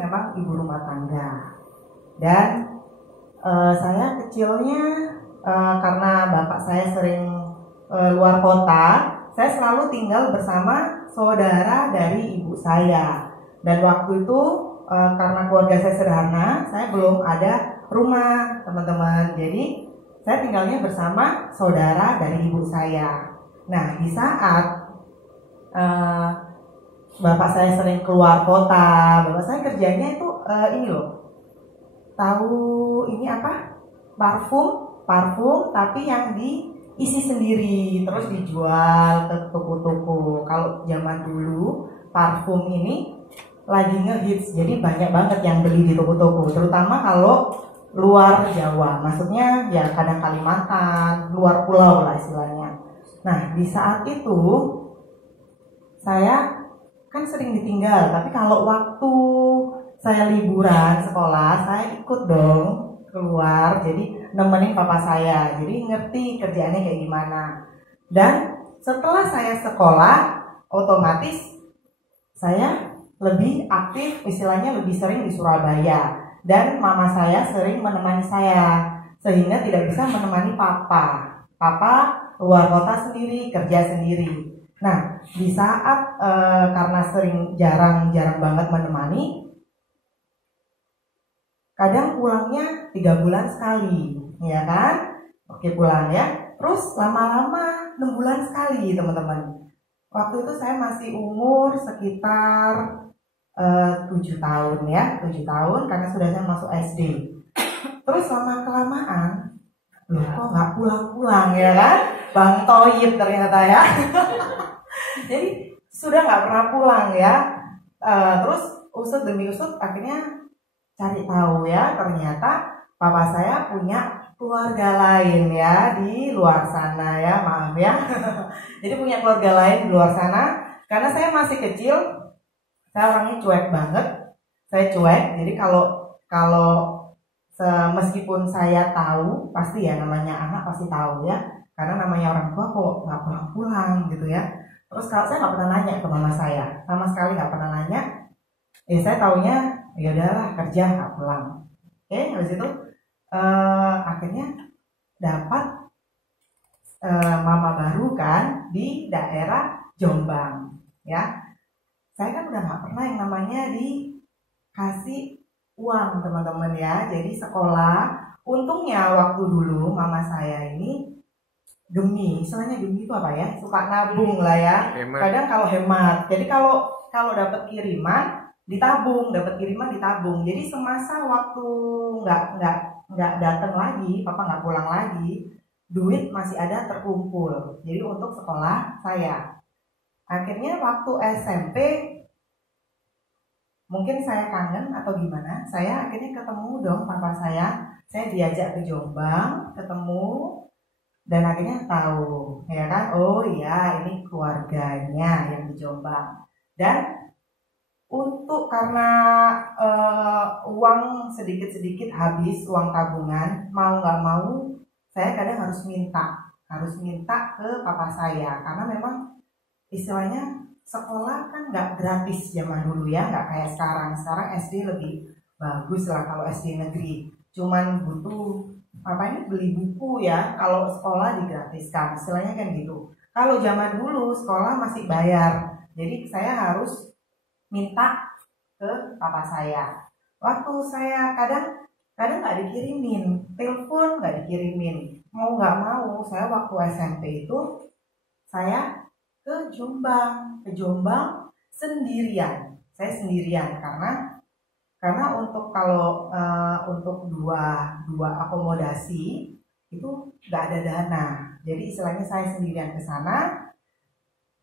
memang ibu rumah tangga. Dan saya kecilnya karena bapak saya sering luar kota, saya selalu tinggal bersama saudara dari ibu saya. Dan waktu itu karena keluarga saya sederhana, saya belum ada rumah, teman-teman. Jadi saya tinggalnya bersama saudara dari ibu saya. Nah, di saat bapak saya sering keluar kota, bapak saya kerjanya itu ini loh, tahu ini apa? Parfum, tapi yang diisi sendiri, terus dijual ke toko-toko. Kalau zaman dulu parfum ini lagi ngehits, jadi banyak banget yang beli di toko-toko, terutama kalau luar Jawa, maksudnya ya kadang Kalimantan, luar pulau lah istilahnya. Nah, di saat itu saya kan sering ditinggal, tapi kalau waktu saya liburan sekolah, saya ikut dong keluar, jadi nemenin papa saya, jadi ngerti kerjaannya kayak gimana. Dan setelah saya sekolah, otomatis saya lebih aktif, istilahnya lebih sering di Surabaya, dan mama saya sering menemani saya, sehingga tidak bisa menemani papa luar kota sendiri, kerja sendiri. Nah, di saat karena sering jarang banget menemani, kadang pulangnya 3 bulan sekali, ya kan? Oke, pulang ya. Terus lama-lama 6 bulan sekali, teman-teman. Waktu itu saya masih umur sekitar 7 tahun ya, 7 tahun karena sudah saya masuk SD. Terus lama-kelamaan, loh kok nggak pulang-pulang ya kan? Bang Toyib ternyata ya. Jadi sudah nggak pernah pulang ya. Terus usut demi usut akhirnya cari tahu ya, ternyata papa saya punya keluarga lain ya di luar sana ya, maaf ya. Jadi punya keluarga lain di luar sana. Karena saya masih kecil, saya orangnya cuek banget. Saya cuek. Jadi kalau meskipun saya tahu, pasti ya namanya anak pasti tahu ya. Karena namanya orang tua kok nggak pulang-pulang gitu ya. Terus kalau saya nggak pernah nanya ke mama saya, sama sekali nggak pernah nanya. Saya taunya ya udahlah kerja nggak pulang. Oke, habis itu akhirnya dapat mama baru kan di daerah Jombang ya. Saya kan udah nggak pernah yang namanya dikasih uang, teman-teman ya. Jadi sekolah, untungnya waktu dulu mama saya ini gemi, istilahnya gemi itu apa ya? Suka nabung lah ya. Kadang kalau hemat. Jadi kalau dapat kiriman ditabung, Jadi semasa waktu nggak datang lagi, papa nggak pulang lagi, duit masih ada terkumpul. Jadi untuk sekolah saya. Akhirnya waktu SMP mungkin saya kangen atau gimana, saya akhirnya ketemu dong papa saya diajak ke Jombang, ketemu, dan akhirnya tahu ya kan, oh iya ini keluarganya yang di Jombang. Dan untuk karena uang sedikit habis, uang tabungan, mau nggak mau saya kadang harus minta ke papa saya, karena memang istilahnya sekolah kan nggak gratis zaman dulu ya, nggak kayak sekarang SD lebih bagus lah. Kalau SD negeri cuman butuh beli buku ya, kalau sekolah digratiskan, istilahnya kan gitu. Kalau zaman dulu sekolah masih bayar, jadi saya harus minta ke papa saya. Waktu saya kadang nggak dikirimin, telepon nggak dikirimin, mau nggak mau saya waktu SMP itu saya ke Jombang sendirian. Saya sendirian karena untuk kalau untuk dua akomodasi itu nggak ada dana. Jadi istilahnya saya sendirian ke sana.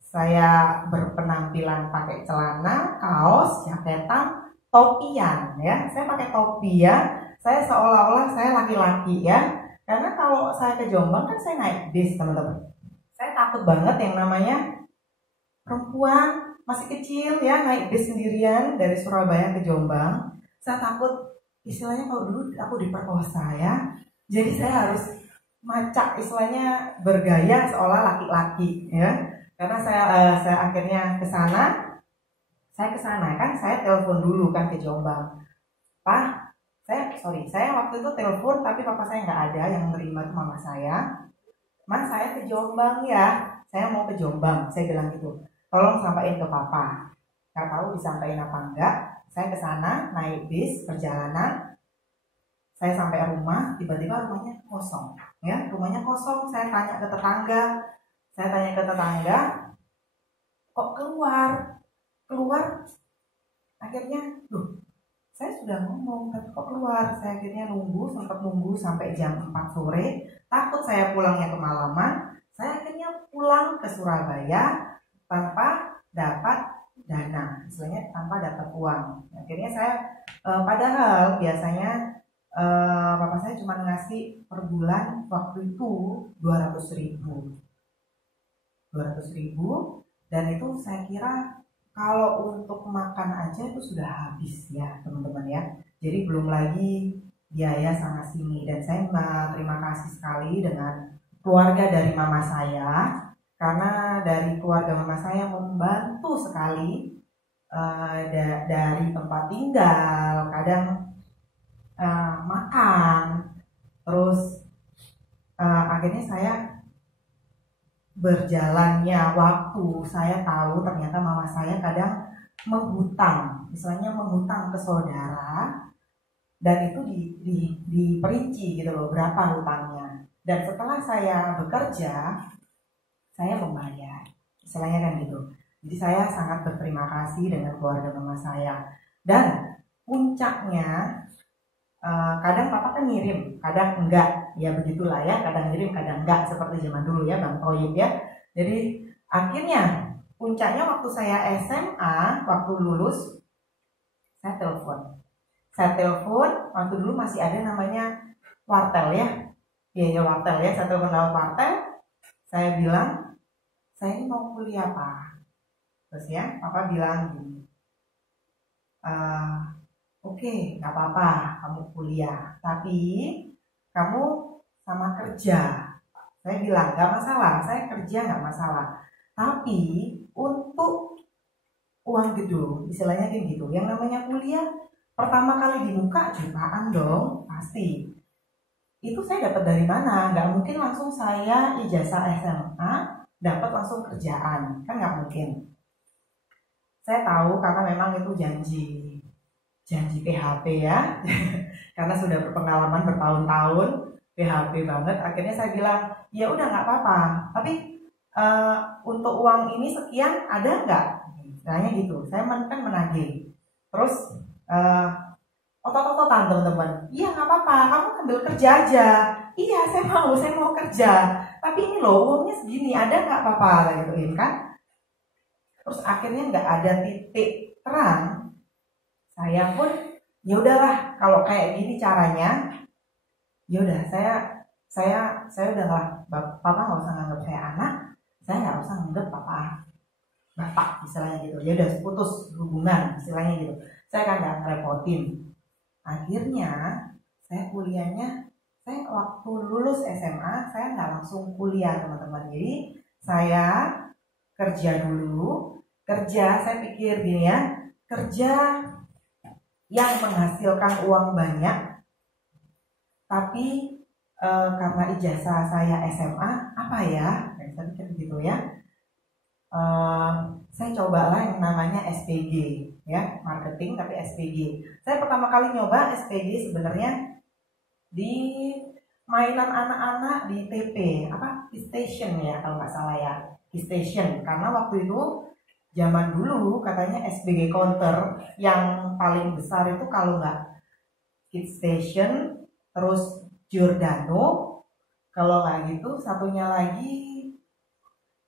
Saya berpenampilan pakai celana, kaos, jaketan, topian ya. Saya pakai topi ya. Saya seolah-olah saya laki-laki ya. Karena kalau saya ke Jombang kan saya naik bis, teman-teman. Saya takut banget yang namanya perempuan masih kecil ya naik bis sendirian dari Surabaya ke Jombang. Saya takut istilahnya kalau dulu aku diperkosa ya. Jadi saya harus macak istilahnya bergaya seolah laki-laki ya. Karena saya akhirnya ke sana, Saya ke sana kan, saya telepon dulu kan ke Jombang. Pak, saya waktu itu telepon tapi papa saya nggak ada, yang menerima itu mama saya. Mas, saya ke Jombang ya, saya mau ke Jombang, saya bilang gitu. Tolong sampaikan ke papa. Nggak tahu disampaikan apa enggak. Saya ke sana naik bis perjalanan. Saya sampai rumah, tiba-tiba rumahnya kosong. Ya, rumahnya kosong. Saya tanya ke tetangga. Kok keluar. Akhirnya, loh, saya sudah ngomong, tapi kok keluar. Saya akhirnya sempat nunggu sampai jam 4 sore. Takut saya pulangnya kemalaman. Saya akhirnya pulang ke Surabaya tanpa dapat dana, istilahnya tanpa dapat uang. Akhirnya saya, padahal biasanya bapak saya cuma ngasih per bulan waktu itu 200.000, dan itu saya kira kalau untuk makan aja itu sudah habis ya teman-teman ya. Jadi belum lagi biaya sana sini, dan saya terima kasih sekali dengan keluarga dari mama saya, karena dari keluarga mama saya membantu sekali, dari tempat tinggal, kadang makan, terus akhirnya saya berjalannya waktu, saya tahu ternyata mama saya kadang menghutang, misalnya menghutang ke saudara, dan itu diperinci gitu loh berapa hutangnya. Dan setelah saya bekerja, saya membayar, istilahnya kan gitu. Jadi saya sangat berterima kasih dengan keluarga mama saya. Dan puncaknya, kadang papa kan ngirim, kadang enggak, ya begitulah ya, kadang ngirim kadang enggak, seperti zaman dulu ya Bang Toyib ya. Jadi akhirnya puncaknya waktu saya SMA, waktu lulus, saya telepon waktu dulu masih ada namanya wartel ya, iya wartel ya. Saya telepon lewat wartel, saya bilang saya ini mau kuliah Pak. Terus ya papa bilang gini, oke, nggak apa-apa kamu kuliah, tapi kamu sama kerja. Saya bilang nggak masalah, saya kerja nggak masalah. Tapi untuk uang gedung, istilahnya kayak gitu. Yang namanya kuliah pertama kali dibuka jutaan dong, pasti. Itu saya dapat dari mana? Nggak mungkin langsung saya ijazah SMA dapat langsung kerjaan, kan nggak mungkin. Saya tahu karena memang itu janji PHP ya. Karena sudah berpengalaman bertahun-tahun PHP banget. Akhirnya saya bilang ya udah nggak apa-apa, tapi untuk uang ini sekian ada nggak? Misalnya gitu. Saya kan menagih. Terus otot-ototan teman-teman. Iya nggak apa-apa, kamu ambil kerja aja. Iya saya mau kerja. Tapi ini loh uangnya segini, ada nggak apa-apa gituin kan? Terus akhirnya nggak ada titik terang. Saya pun ya udahlah kalau kayak gini caranya, ya udah saya udah lah, papa nggak usah nganggap saya anak, saya nggak usah nganggap papa bapak, istilahnya gitu. Ya udah putus hubungan, istilahnya gitu. Saya kan nggak ngerepotin. Akhirnya saya kuliahnya, saya waktu lulus SMA saya nggak langsung kuliah teman-teman. Jadi saya kerja dulu. Saya pikir gini ya, kerja yang menghasilkan uang banyak, tapi karena ijazah saya SMA, apa ya, saya pikir gitu ya, saya cobalah yang namanya SPG ya, marketing tapi SPG. Saya pertama kali nyoba SPG sebenarnya di mainan anak-anak di TP, apa, Station ya kalau nggak salah ya, Station. Karena waktu itu zaman dulu katanya SPG counter yang paling besar itu kalau nggak Station, terus Giordano, kalau nggak gitu satunya lagi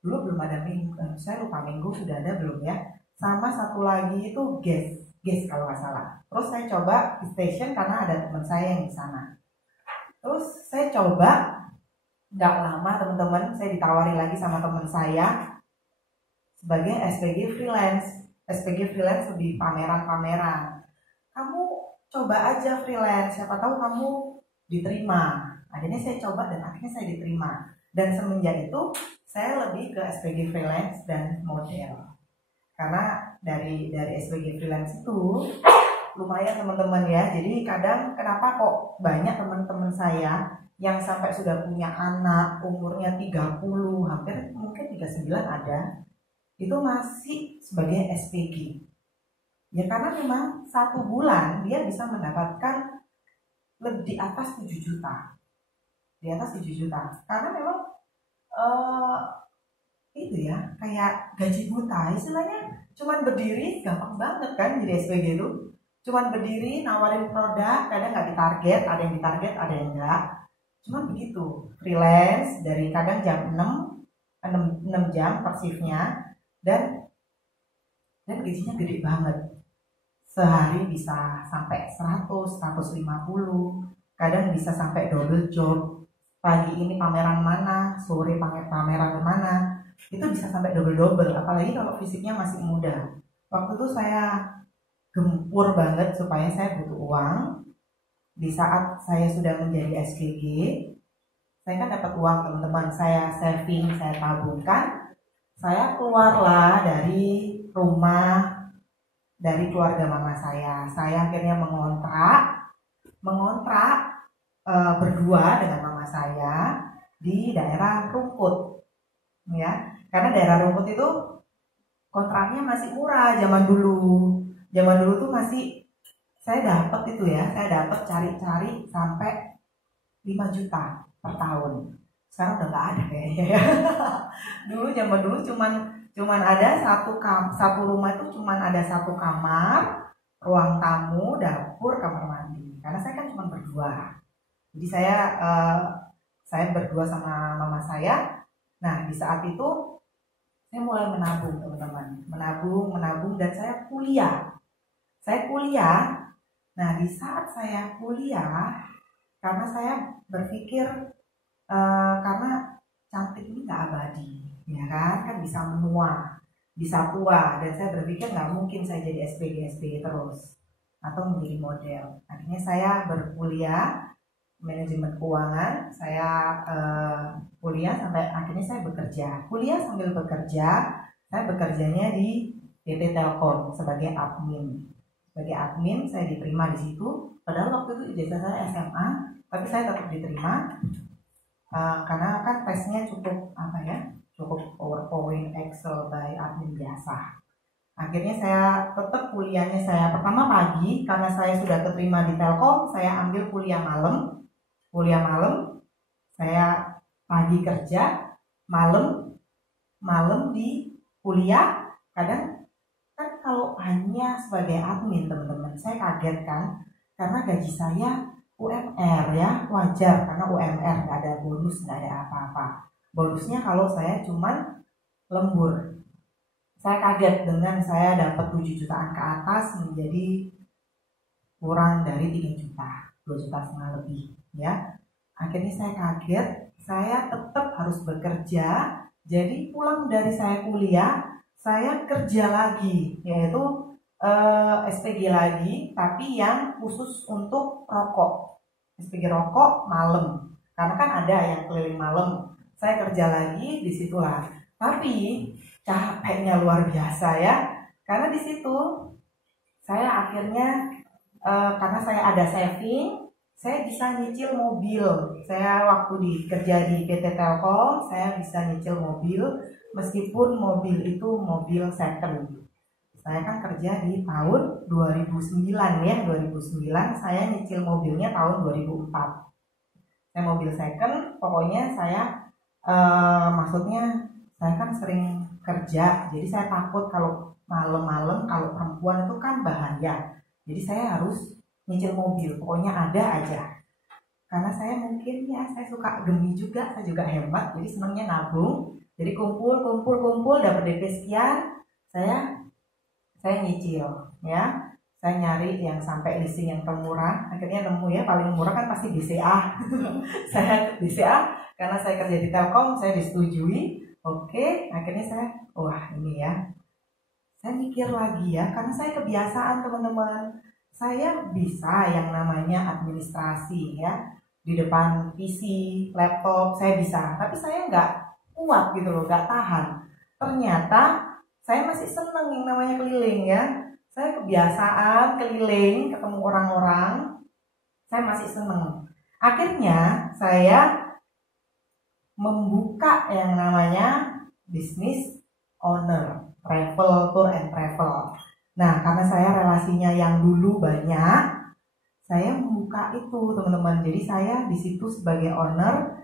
dulu belum ada Minggu, saya lupa Minggu sudah ada belum ya, sama satu lagi itu Guess kalau nggak salah. Terus saya coba Station karena ada teman saya yang di sana. Terus saya coba, nggak lama teman-teman saya ditawari lagi sama teman saya sebagai SPG freelance. SPG freelance di pameran-pameran. Kamu coba aja freelance, siapa tahu kamu diterima. Akhirnya saya coba dan akhirnya saya diterima. Dan semenjak itu saya lebih ke SPG freelance dan model. Karena dari SPG freelance itu lumayan teman-teman ya. Jadi kadang kenapa kok banyak teman-teman saya yang sampai sudah punya anak umurnya 30, hampir mungkin 39 ada, itu masih sebagai SPG. Ya karena memang 1 bulan dia bisa mendapatkan lebih di atas 7 juta. Di atas 7 juta. Karena memang itu ya kayak gaji buta istilahnya, cuman berdiri gampang banget kan jadi SPG itu, cuman berdiri nawarin produk, kadang nggak ditarget, ada yang ditarget ada yang enggak, cuman begitu freelance dari kadang jam 6 jam per shiftnya, dan gajinya gede banget, sehari bisa sampai 100 150, kadang bisa sampai double job, pagi ini pameran mana, sore pameran mana, itu bisa sampai double, apalagi kalau fisiknya masih muda. Waktu itu saya gempur banget supaya saya butuh uang. Di saat saya sudah menjadi SPG, saya kan dapat uang teman-teman, saya saving, saya tabungkan, saya keluarlah dari rumah, dari keluarga mama saya akhirnya mengontrak berdua dengan mama saya di daerah Rungkut ya, karena daerah Rungkut itu kontraknya masih murah zaman dulu tuh masih, saya dapat cari-cari sampai 5 juta per tahun. Sekarang udah nggak ada kayaknya ya. Zaman dulu cuman ada satu rumah itu cuman ada 1 kamar, ruang tamu, dapur, kamar mandi. Karena saya kan cuma berdua, jadi saya berdua sama mama saya. Nah di saat itu saya mulai menabung teman-teman, menabung dan saya kuliah. Nah di saat saya kuliah, karena saya berpikir karena cantik ini nggak abadi, ya kan bisa menua, bisa tua, dan saya berpikir nggak mungkin saya jadi SPG terus atau menjadi model. Akhirnya saya berkuliah manajemen keuangan, saya kuliah sampai akhirnya saya bekerja. Kuliah sambil bekerja, saya bekerjanya di PT Telkom sebagai admin. Sebagai admin saya diterima di situ. Padahal waktu itu ijazah saya SMA, tapi saya tetap diterima karena kan tesnya cukup cukup PowerPoint, Excel by admin biasa. Akhirnya saya tetap kuliahnya saya pertama pagi, karena saya sudah keterima di Telkom, saya ambil kuliah malam, saya pagi kerja, malam di kuliah. Kadang kan kalau hanya sebagai admin teman-teman, saya kaget kan, karena gaji saya UMR ya, wajar karena UMR, nggak ada bonus, nggak ada apa-apa. Bonusnya kalau saya cuman lembur. Saya kaget dengan saya dapat 7 jutaan ke atas menjadi kurang dari 3 juta, 2,5 juta lebih ya. Akhirnya saya kaget, saya tetap harus bekerja. Jadi pulang dari saya kuliah, saya kerja lagi, yaitu SPG lagi, tapi yang khusus untuk rokok, SPG rokok malam, karena kan ada yang keliling malam. Saya kerja lagi di situlah, tapi capeknya luar biasa ya, karena di situ saya akhirnya karena saya ada saving, saya bisa nyicil mobil. Saya waktu kerja di PT Telkom, saya bisa nyicil mobil, meskipun mobil itu mobil second. Saya kan kerja di tahun 2009 ya, 2009 saya nyicil mobilnya tahun 2004. Saya mobil second, pokoknya saya maksudnya saya kan sering kerja, jadi saya takut kalau malam-malam, kalau perempuan itu kan bahaya. Jadi saya harus nyicil mobil, pokoknya ada aja. Karena saya mungkin ya saya suka gemi juga, saya juga hemat, jadi senangnya nabung. Jadi kumpul dapat DP sekian, saya nyicil ya. Saya nyari yang sampai leasing yang termurah, akhirnya nemu ya, paling murah kan pasti BCA. Saya BCA karena saya kerja di Telkom, saya disetujui. Oke, akhirnya saya wah ini ya. Saya mikir lagi ya, karena saya kebiasaan teman-teman. Saya bisa yang namanya administrasi ya, di depan PC, laptop saya bisa, tapi saya nggak kuat gitu loh, nggak tahan. Ternyata saya masih seneng yang namanya keliling ya. Saya kebiasaan keliling, ketemu orang-orang, saya masih seneng. Akhirnya saya membuka yang namanya bisnis owner, travel, tour and travel. Nah, karena saya relasinya yang dulu banyak, saya membuka itu teman-teman. Jadi saya di situ sebagai owner,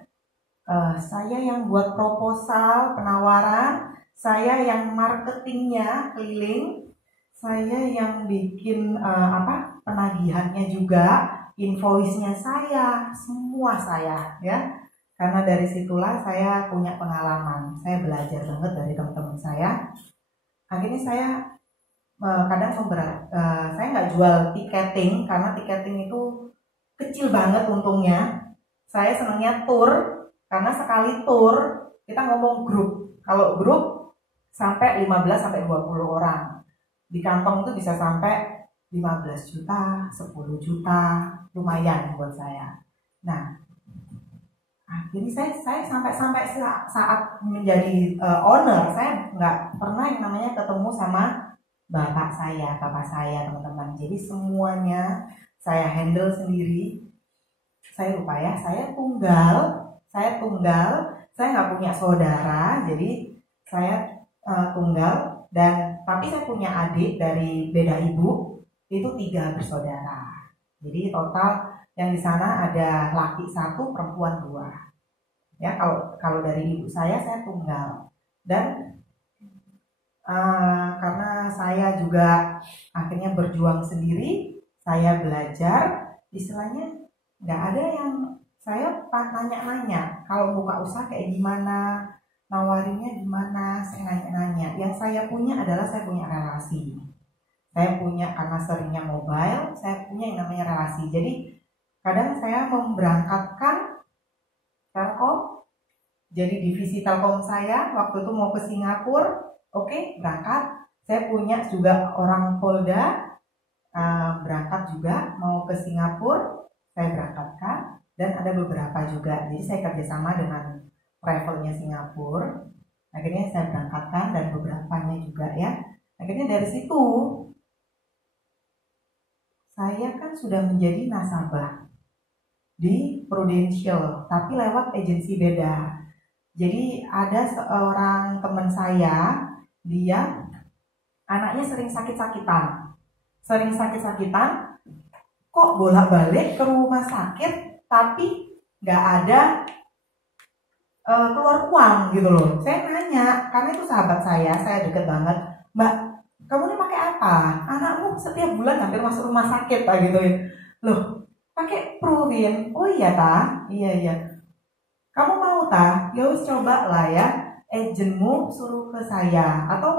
saya yang buat proposal penawaran, saya yang marketingnya keliling, saya yang bikin penagihannya juga, invoice-nya saya, semua saya ya. Karena dari situlah saya punya pengalaman, saya belajar banget dari teman-teman saya. Akhirnya saya kadang saya nggak jual tiketing karena tiketing itu kecil banget untungnya. Saya senangnya tour karena sekali tour kita ngomong grup. Kalau grup sampai 15 sampai 20 orang. Di kantong itu bisa sampai 15 juta, 10 juta, lumayan buat saya. Nah, jadi saya sampai saat menjadi owner, saya nggak pernah yang namanya ketemu sama bapak saya teman-teman. Jadi semuanya saya handle sendiri. Saya lupa ya, saya tunggal, saya nggak punya saudara, jadi saya tunggal, dan tapi saya punya adik dari beda ibu, itu 3 bersaudara. Jadi total yang di sana ada laki 1, perempuan 2. Ya, kalau dari ibu saya tunggal. Dan karena saya juga akhirnya berjuang sendiri, saya belajar, istilahnya nggak ada yang saya nanya-nanya kalau buka usaha kayak gimana, nawarinnya gimana, saya nanya-nanya. Yang saya punya adalah saya punya relasi. Saya punya, karena seringnya mobile, saya punya yang namanya relasi. Jadi kadang saya memberangkatkan Telkom, jadi divisi Telkom saya waktu itu mau ke Singapura, oke, berangkat. Saya punya juga orang Polda, berangkat juga mau ke Singapura, saya berangkatkan. Dan ada beberapa juga, jadi saya kerjasama dengan travelnya Singapura, akhirnya saya berangkatkan, dan beberapanya juga ya. Akhirnya dari situ saya kan sudah menjadi nasabah di Prudential, tapi lewat agensi beda. Jadi ada seorang teman saya, dia anaknya sering sakit-sakitan, kok bolak-balik ke rumah sakit, tapi nggak ada keluar uang gitu loh. Saya nanya, karena itu sahabat saya deket banget, Mbak, kamu ini pakai apa? Anakmu setiap bulan hampir masuk rumah sakit, Pak, gituin. Loh, pakai Provin. Oh iya, Ta? Iya. Kamu mau, Ta? Ya wis, coba lah ya. Agentmu suruh ke saya. Atau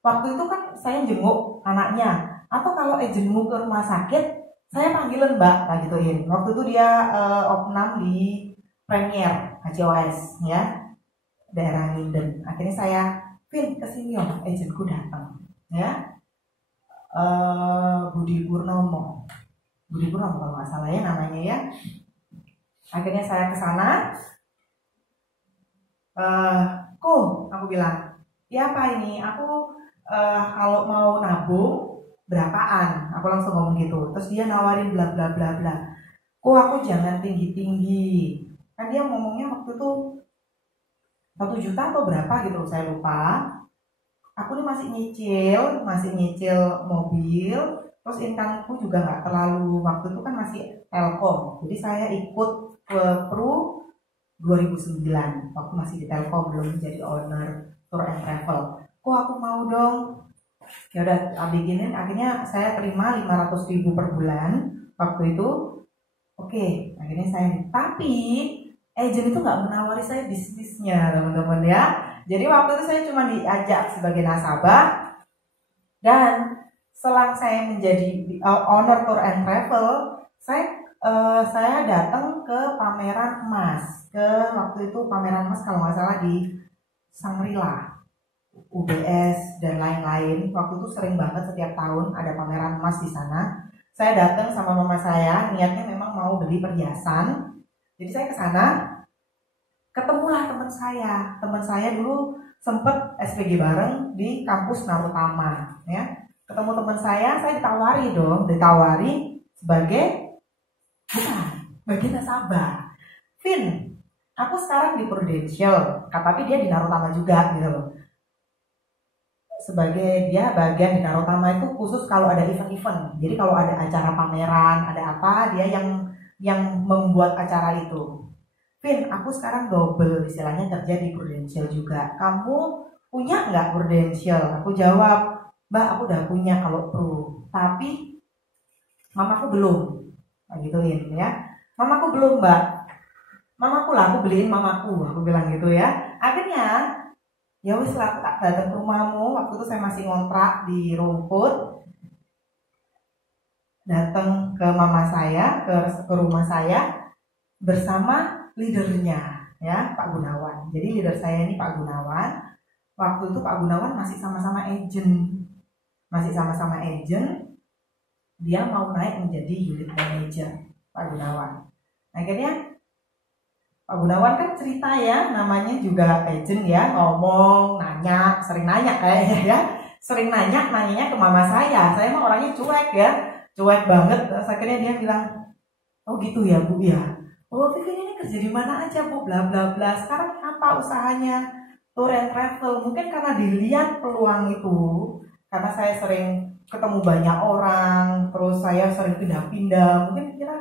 waktu itu kan saya jenguk anaknya. Atau kalau agentmu ke rumah sakit, saya panggilin Mbak, tak gituin. Waktu itu dia opnam di Premier HCOS ya, daerah Minden. Akhirnya saya, Vin, kesini om, agentku datang ya. Budi Purnomo kalau nggak salah ya namanya ya. Akhirnya saya ke sana. Aku bilang, ya Pak, ini aku kalau mau nabung berapaan? Aku langsung ngomong gitu. Terus dia nawarin bla bla bla bla. Aku jangan tinggi. Kan dia ngomongnya waktu itu 1 juta atau berapa gitu, saya lupa. Aku ini masih nyicil mobil, terus incomeku juga nggak terlalu, waktu itu kan masih Telkom. Jadi saya ikut ke Pru 2009, waktu masih di Telkom, belum jadi owner tour and travel. Aku mau dong. Ya udah, bikinin. Akhirnya saya terima 500.000 per bulan waktu itu. Oke, akhirnya tapi agent itu nggak menawari saya bisnisnya, teman-teman ya. Jadi waktu itu saya cuma diajak sebagai nasabah, dan setelah saya menjadi owner tour and travel, saya datang ke pameran emas, waktu itu pameran emas kalau nggak salah di Shangri-La, UBS dan lain-lain. Waktu itu sering banget setiap tahun ada pameran emas di sana. Saya datang sama mama saya, niatnya memang mau beli perhiasan. Jadi saya ke sana, ketemulah teman saya dulu sempet SPG bareng di kampus Narutama ya. Ketemu teman saya ditawari sebagai bagian nasabah. Vin, aku sekarang di Prudential, tapi dia di Narutama juga gitu loh. Sebagai dia bagian di Narutama itu khusus kalau ada event-event. Jadi kalau ada acara pameran, ada apa, dia yang membuat acara itu. Vin, aku sekarang double istilahnya kerja di Prudential juga. Kamu punya nggak Prudential? Aku jawab, Mbak, aku udah punya kalau Pro, tapi mamaku belum. Nah, gituin ya. Mamaku belum, Mbak. Mamaku lah, aku beliin mamaku. Aku bilang gitu ya. Akhirnya ya wis lah, aku tak datang ke rumahmu. Waktu itu saya masih ngontrak di Rumput. Datang ke mama saya, ke rumah saya bersama leadernya ya, Pak Gunawan. Jadi leader saya ini Pak Gunawan. Waktu itu Pak Gunawan masih sama-sama agent. Dia mau naik menjadi unit manager, Pak Gunawan. Akhirnya Pak Gunawan kan cerita ya, namanya juga agent ya, ngomong, sering nanya kayaknya ya. Sering nanyanya ke mama saya. Saya mah orangnya cuek banget. Terus akhirnya dia bilang, oh gitu ya Bu ya. Oh Vivian ini kerja di mana aja Bu, bla bla bla. Sekarang apa usahanya? Tour and travel. Mungkin karena dilihat peluang itu, karena saya sering ketemu banyak orang, terus saya sering pindah-pindah, mungkin kira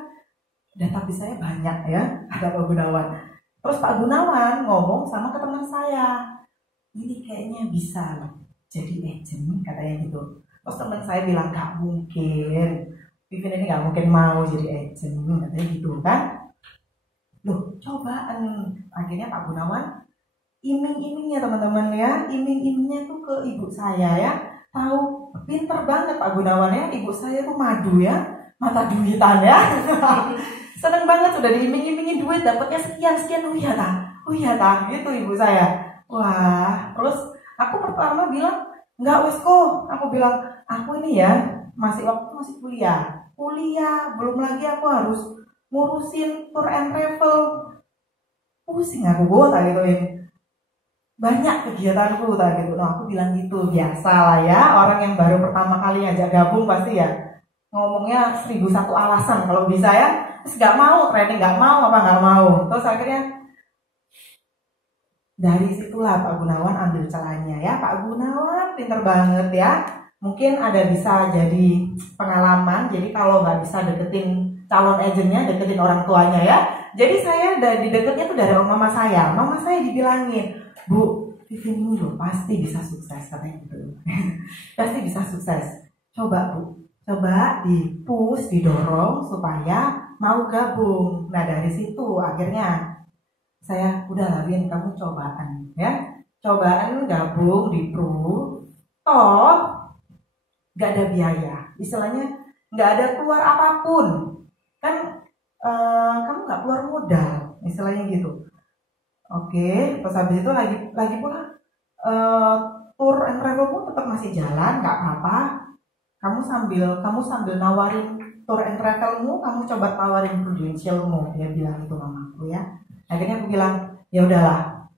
database saya banyak ya, ada Pak Gunawan. Terus Pak Gunawan ngomong sama ke teman saya, ini kayaknya bisa jadi agent, katanya gitu. Terus teman saya bilang, gak mungkin, Vivian ini gak mungkin mau jadi agent, katanya gitu kan. Loh, cobaan. Akhirnya Pak Gunawan iming-imingnya teman-teman ya, iming-imingnya tuh ke ibu saya ya. Tahu, pinter banget Pak Gunawan ya, ibu saya tuh madu ya, mata duitan ya. Seneng banget sudah diiming-imingin duit, dapatnya sekian, oh iya ta, gitu ibu saya. Wah, terus aku pertama bilang, enggak wes kok, aku bilang, aku ini ya, masih kuliah, belum lagi aku harus ngurusin tour and travel. Pusing aku tak gituin. Banyak kegiatanku tak gitu. Nah, aku bilang gitu, biasa lah ya, orang yang baru pertama kali ngajak gabung pasti ya ngomongnya 1001 alasan kalau bisa ya. Terus gak mau training, gak mau. Terus akhirnya dari situlah Pak Gunawan ambil celahnya ya. Pak Gunawan pinter banget ya. Mungkin ada bisa jadi pengalaman. Jadi kalau nggak bisa deketin calon agentnya, deketin orang tuanya ya. Jadi saya di deketnya tuh dari mama saya. Mama saya dibilangin, Bu, Vivian ini loh pasti bisa sukses katanya gitu. Pasti bisa sukses. Coba Bu, di-push, didorong supaya mau gabung. Nah dari situ akhirnya saya udah laluin kamu cobaan ya. Cobaan gabung di Pro, toh gak ada biaya. Istilahnya gak ada keluar apapun. Kan kamu gak keluar modal, istilahnya gitu. Oke, terus habis itu lagi pula tour and travelmu tetap masih jalan, nggak apa-apa. Kamu sambil nawarin tour and travelmu, kamu coba tawarin Prudentialmu, dia bilang itu mamaku ya. Akhirnya aku bilang ya udahlah.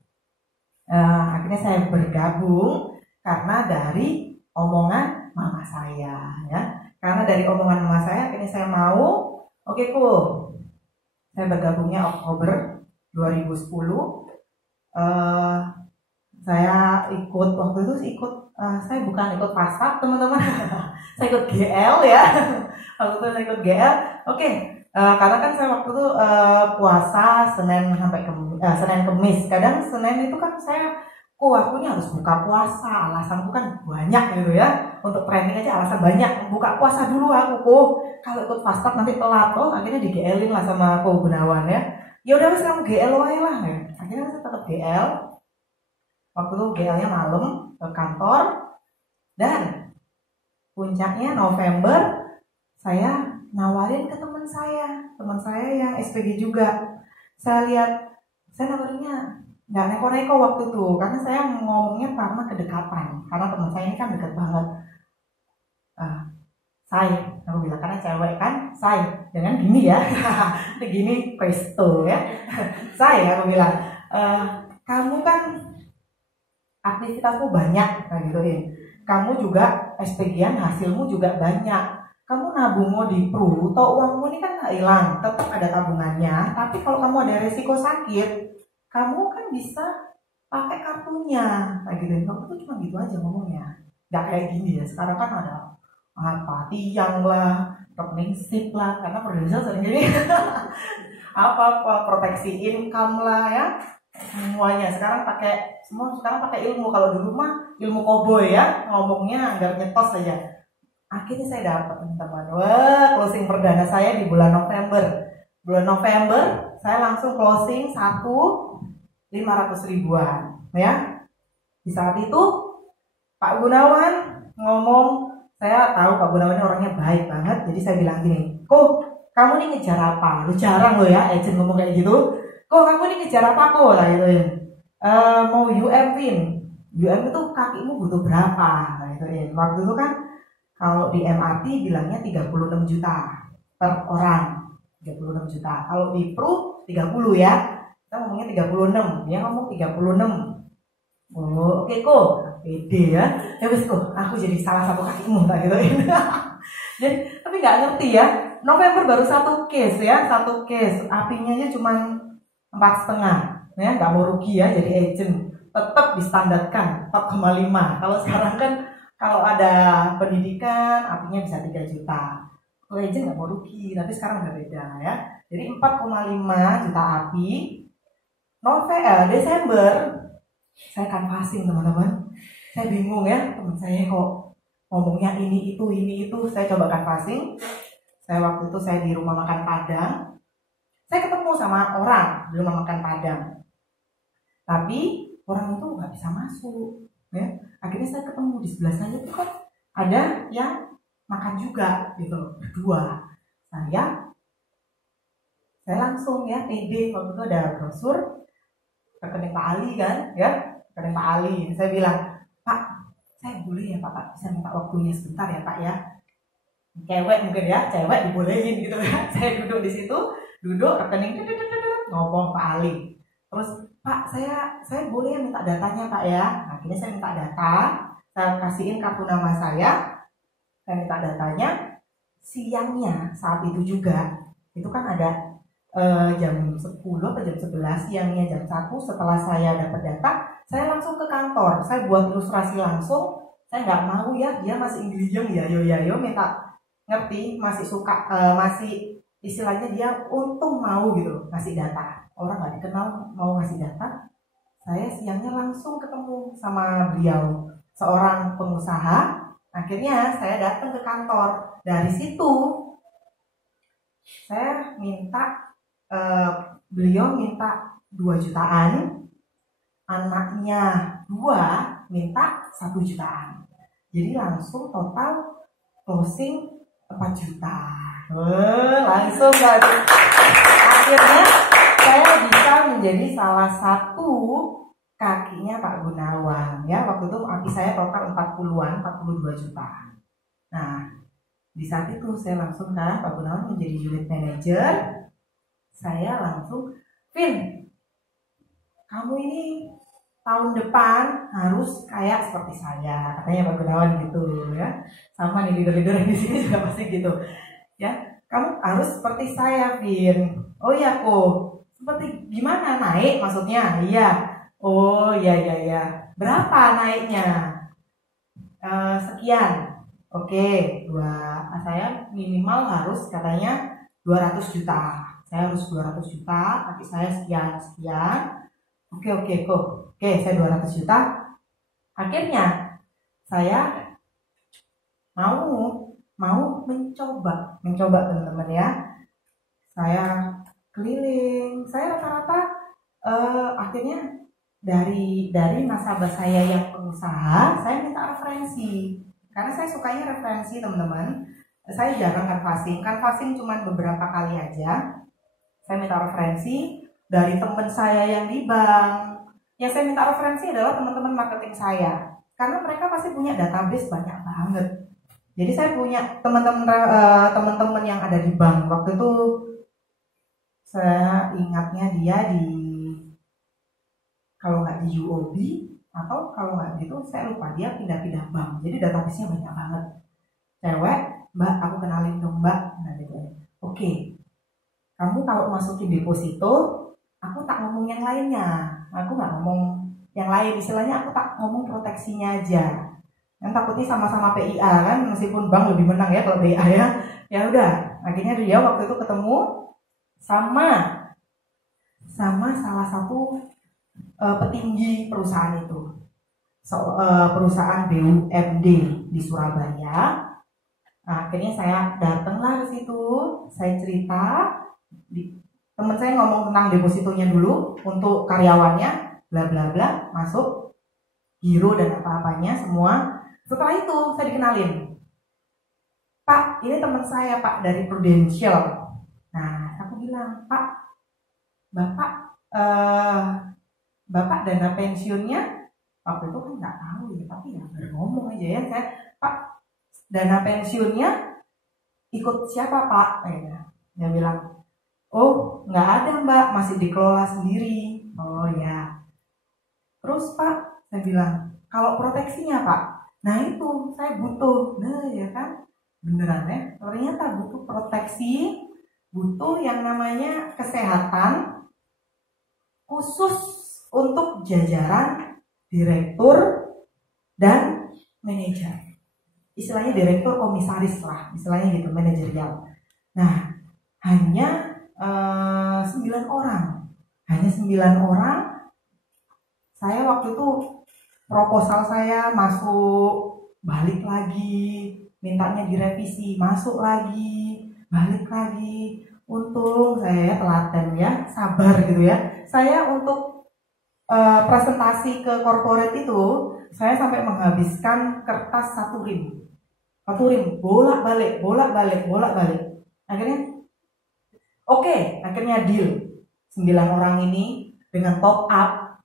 Akhirnya saya bergabung karena dari omongan mama saya ya. Karena dari omongan mama saya, akhirnya saya mau. Oke cool. Saya bergabungnya Oktober 2010. Saya saya bukan ikut Fastap teman-teman. Saya ikut GL ya. Waktu itu saya ikut GL. Oke. Karena kan saya waktu itu puasa Senin Kemis. Kadang Senin itu kan akunya harus buka puasa. Alasanku kan banyak gitu ya. Untuk training aja alasan banyak. Buka puasa dulu aku. Kalau ikut Fastap nanti telat. Akhirnya di GL-in lah sama aku Gunawan ya. Ya udah wis kamu GL aja lah ya. Akhirnya saya tetap GL. Waktu itu GL-nya malam ke kantor dan puncaknya November saya nawarin ke teman saya yang SPG juga. Saya nawarinnya nggak neko-neko waktu itu karena saya ngomongnya karena kedekatan, karena teman saya ini kan dekat banget. Aku bilang karena cewek kan, jangan gini ya, gini presto ya. Aku bilang, kamu kan aktivitasmu banyak kayak gituin. Kamu juga SPG-an, hasilmu juga banyak. Kamu nabung mau di Pru, toh uangmu ini kan nggak hilang, tetap ada tabungannya. Tapi kalau kamu ada resiko sakit, kamu kan bisa pakai kartunya kayak gitu. Kamu tuh cuma gitu aja ngomongnya, nggak kayak gini ya. Sekarang kan ada apa tiang lah, rekening sip lah, karena produser sering gini apa proteksi income lah ya, semuanya sekarang pakai, semua sekarang pakai ilmu. Kalau dulu mah ilmu koboi ya, ngomongnya agar nyetos saja. Akhirnya saya dapat teman-teman, wah closing perdana saya di bulan November. Bulan November saya langsung closing 500 ribuan ya. Di saat itu Pak Gunawan ngomong, saya tahu Pak Gunawan ini orangnya baik banget, jadi saya bilang gini, kok kamu nih ngejar apa? Lu jarang lo ya agent ngomong kayak gitu. Kok kamu nih ngejar apa kok? Lah gitu ya. Mau UM Win. UM itu kakimu butuh berapa? Nah itu ya. Waktu itu kan kalau di MRT bilangnya 36 juta per orang. 36 juta. Kalau di Pru 30 ya. Kita ngomongnya 36. Dia ngomong 36. Oh, oke kok. Pede ya. Ya wes kok, aku jadi salah satu kakimu tak gitu. Jadi tapi nggak ngerti ya. November baru satu case ya, satu case. Apinya aja cuma 4,5 ya, nggak mau rugi ya jadi agent. Tetap distandarkan 4,5. Kalau sekarang kan kalau ada pendidikan apinya bisa 3 juta. Kalau agent nggak mau rugi, tapi sekarang udah beda ya. Jadi 4,5 juta api. Desember saya canvassing teman-teman. Saya bingung ya, teman saya kok ngomongnya ini itu. Saya coba canvassing. Saya waktu itu saya di rumah makan Padang. Saya ketemu sama orang di rumah makan Padang. Tapi orang itu nggak bisa masuk. Ya. Akhirnya saya ketemu di sebelah saya itu kan ada yang makan juga gitu, berdua. Saya langsung ya PD, waktu itu ada brosur rekening Pak Ali kan, ya rekening Pak Ali. Saya bilang, Pak, saya boleh ya Pak bisa minta waktunya sebentar ya Pak ya. Cewek mungkin ya, cewek dibolehin gitu ya. Saya duduk di situ, rekening ngomong Pak Ali. Terus Pak, saya boleh ya minta datanya Pak ya. Nah, akhirnya saya minta data, saya kasihin kartu nama saya minta datanya. Siangnya saat itu juga, itu kan ada jam 10 atau jam 11, siangnya jam 1 setelah saya dapat data, saya langsung ke kantor. Saya buat ilustrasi langsung. Saya nggak mau ya, dia masih Inggrisem ya, yo minta ngerti, masih suka, masih istilahnya dia untung mau gitu ngasih data. Orang nggak dikenal mau ngasih data. Saya siangnya langsung ketemu sama beliau, seorang pengusaha. Akhirnya saya datang ke kantor. Dari situ saya minta, beliau minta 2 jutaan, anaknya 2 minta 1 jutaan. Jadi langsung total closing 4 juta. Langsung kan. Akhirnya saya bisa menjadi salah satu kakinya Pak Gunawan ya. Waktu itu aki saya total 42 juta. Nah, di saat itu saya langsung kan Pak Gunawan menjadi unit manager. Saya langsung, Vin, kamu ini tahun depan harus kayak seperti saya, katanya Pak Gunawan gitu ya. Sama nih leader-leader di sini juga pasti gitu ya. Kamu harus seperti saya, Vin. Oh iya kok, seperti gimana, naik maksudnya? Iya. Oh iya. Berapa naiknya? Sekian. Oke, saya minimal harus katanya 200 juta. Saya harus 200 juta, tapi saya sekian. Oke, kok. Oke, saya 200 juta. Akhirnya saya mau mencoba teman-teman ya. Saya keliling. Saya rata-rata akhirnya dari nasabah saya yang pengusaha, saya minta referensi. Karena saya sukanya referensi teman-teman. Saya jarang canvassing cuma beberapa kali aja. Saya minta referensi dari teman saya yang di bank. Yang saya minta referensi adalah teman-teman marketing saya, karena mereka pasti punya database banyak banget. Jadi saya punya teman-teman yang ada di bank. Waktu itu saya ingatnya dia di, kalau nggak di UOB, atau kalau nggak gitu saya lupa dia pindah-pindah bank, jadi database-nya banyak banget. Cewek, mbak aku kenalin dong mbak, nah gitu. Oke, kamu kalau masukin deposito aku tak ngomong yang lainnya, aku nggak ngomong yang lain, istilahnya aku tak ngomong proteksinya aja, kan takutnya sama-sama PIA kan, meskipun bank lebih menang ya kalau PIA ya. Ya udah, akhirnya dia waktu itu ketemu sama salah satu petinggi perusahaan itu, perusahaan BUMD di Surabaya. Nah, akhirnya saya datanglah ke situ, saya cerita, teman saya ngomong tentang depositonya dulu untuk karyawannya, bla bla bla, masuk giro dan apa-apanya semua. Setelah itu saya dikenalin, Pak, ini teman saya Pak dari Prudential. Nah, aku bilang, Pak, Bapak dana pensiunnya waktu itu kan nggak tahu ya, tapi ya ngomong aja ya, saya, Pak, dana pensiunnya ikut siapa Pak? Dia bilang, oh nggak ada Mbak, masih dikelola sendiri. Oh ya. Terus Pak, saya bilang, kalau proteksinya Pak, nah itu saya butuh. Nah ya kan, beneran ya, ternyata butuh proteksi, butuh yang namanya kesehatan khusus untuk jajaran direktur dan manajer. Istilahnya direktur komisaris lah, istilahnya gitu, manajerial. Nah, hanya 9 orang. Hanya 9 orang. Saya waktu itu proposal saya masuk, balik lagi, mintanya direvisi, masuk lagi, balik lagi. Untung saya telaten ya, sabar gitu ya. Saya untuk presentasi ke corporate itu, saya sampai menghabiskan kertas 1 rim. 1 rim, bolak-balik. Akhirnya deal. 9 orang ini dengan top up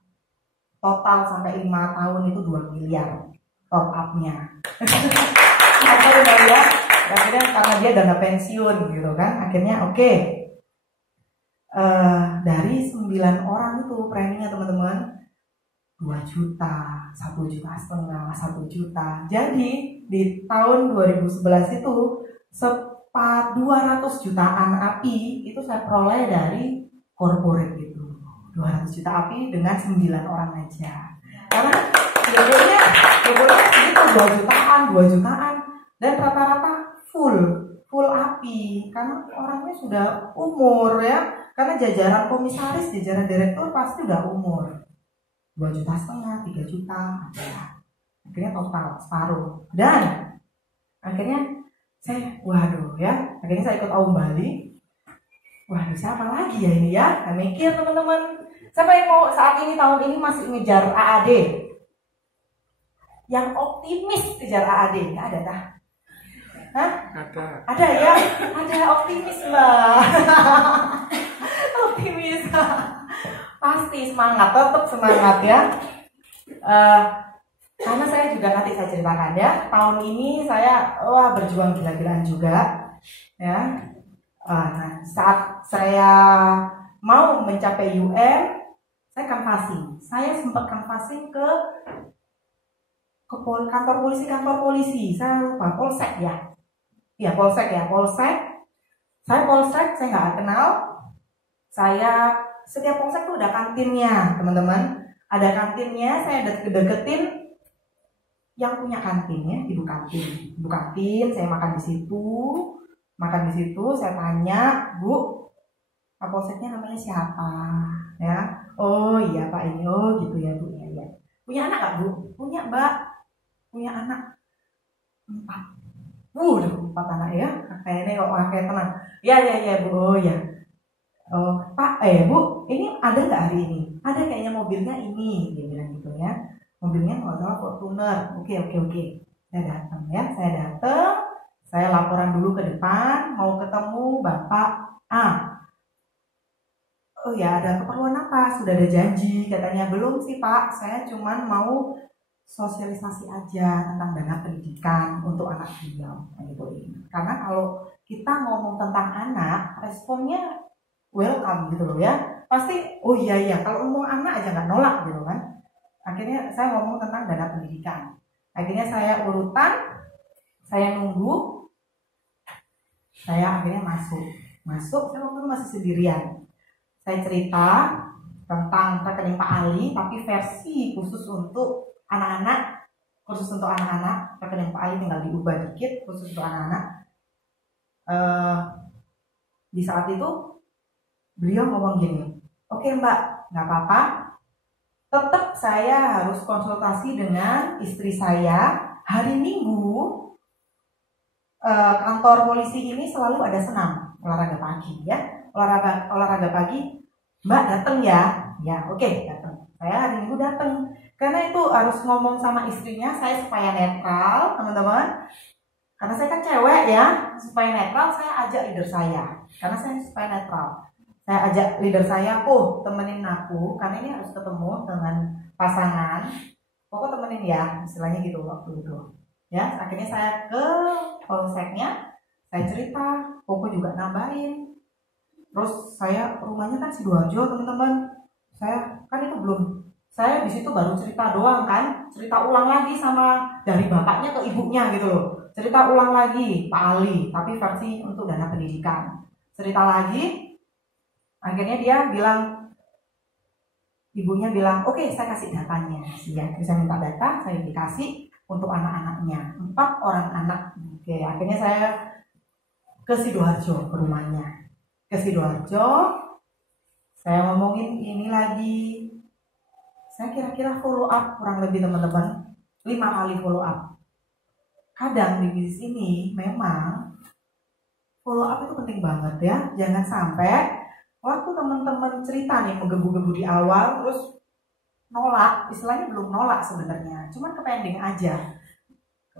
total sampai 5 tahun itu 2 miliar top up-nya. Apa udah ya? Akhirnya karena dia dana pensiun gitu kan. Akhirnya oke. Dari 9 orang itu preminya teman-teman 2 juta, 1,5 juta, 1 juta. Jadi di tahun 2011 itu 200 jutaan API itu saya peroleh dari corporate itu. 200 juta API dengan 9 orang aja. Karena biasanya segitu 2 jutaan dan rata-rata full API karena orangnya sudah umur ya. Karena jajaran komisaris, jajaran direktur pasti udah umur. 2,5 juta, 3 juta ada. Akhirnya total separuh. Dan akhirnya saya, waduh ya, akhirnya saya ikut Aum Bali. Waduh, siapa lagi ya ini ya? Saya mikir teman-teman, siapa yang mau saat ini tahun ini masih ngejar AAD? Yang optimis kejar AAD, nggak ada dah? Hah? Ada ya? Ada optimis lah. Optimis. Pasti semangat, tetap semangat ya. Karena saya juga nanti saya ceritakan ya, tahun ini saya berjuang gila-gilaan juga ya. Nah, saat saya mau mencapai UM, saya canvassing. Saya sempat canvassing ke kantor polisi. Saya lupa, polsek ya. Iya, polsek. Saya polsek, saya nggak kenal. Setiap polsek tuh ada kantinnya, teman-teman. Ada kantinnya, saya deketin yang punya kantinnya, ibu kantin, saya makan di situ, saya tanya, Bu, polseknya namanya siapa? Ya, oh iya Pak ini, oh gitu ya Bu, ya. Punya anak nggak Bu? Punya Mbak, punya anak 4. Udah 4 anak ya, kayaknya kok kayak tenang. Ya Bu, oh ya. Oh Pak, Bu, ini ada nggak hari ini? Ada kayaknya mobilnya ini, dia bilang gitu ya. Mobilnya nggak salah Fortuner. Oke. Saya datang, saya laporan dulu ke depan, mau ketemu Bapak A. Oh ya, ada keperluan apa? Sudah ada janji? Katanya belum sih Pak, saya cuman mau sosialisasi aja tentang dana pendidikan untuk anak beliau. Gitu. Karena kalau kita ngomong tentang anak, responnya welcome gitu loh ya. Pasti, oh iya, kalau ngomong anak aja nggak nolak gitu kan. Akhirnya saya ngomong tentang dana pendidikan. Akhirnya saya urutan, saya nunggu, saya akhirnya masuk. Saya waktu itu masih sendirian. Saya cerita tentang rekening Pak Ali, tapi versi khusus untuk anak-anak. Rekening Pak Ali tinggal diubah dikit, khusus untuk anak-anak. Di saat itu beliau ngomong gini, oke Mbak, nggak apa-apa, tetap saya harus konsultasi dengan istri saya. Hari Minggu kantor polisi ini selalu ada senam olahraga pagi ya, olahraga pagi. Mbak datang ya? Ya oke, datang. Saya hari Minggu datang karena itu harus ngomong sama istrinya saya supaya netral, teman-teman. Karena saya kan cewek ya, supaya netral saya ajak leader saya. Karena saya supaya netral, saya ajak leader saya, temenin aku karena ini harus ketemu dengan pasangan. Pokok temenin ya, istilahnya gitu waktu itu. Ya, akhirnya saya ke polseknya, saya cerita, Koko juga nambahin. Terus saya rumahnya kan Sidoarjo, teman-teman. Saya kan itu belum, saya di situ baru cerita doang kan, cerita ulang lagi sama dari bapaknya ke ibunya gitu loh. Cerita ulang lagi Pak Ali, tapi versi untuk dana pendidikan. Cerita lagi, akhirnya dia bilang, ibunya bilang, oke, saya kasih datanya. Ya, bisa minta data, saya dikasih untuk anak-anaknya, 4 orang anak. Oke, akhirnya saya ke Sidoarjo, ke rumahnya. Ke Sidoarjo, saya ngomongin ini lagi. Saya kira-kira follow up kurang lebih teman-teman 5 kali follow up. Kadang di bisnis ini memang follow up itu penting banget ya. Jangan sampai waktu teman-teman cerita nih menggebu-gebu di awal terus nolak, istilahnya belum nolak sebenarnya, cuman kepending aja,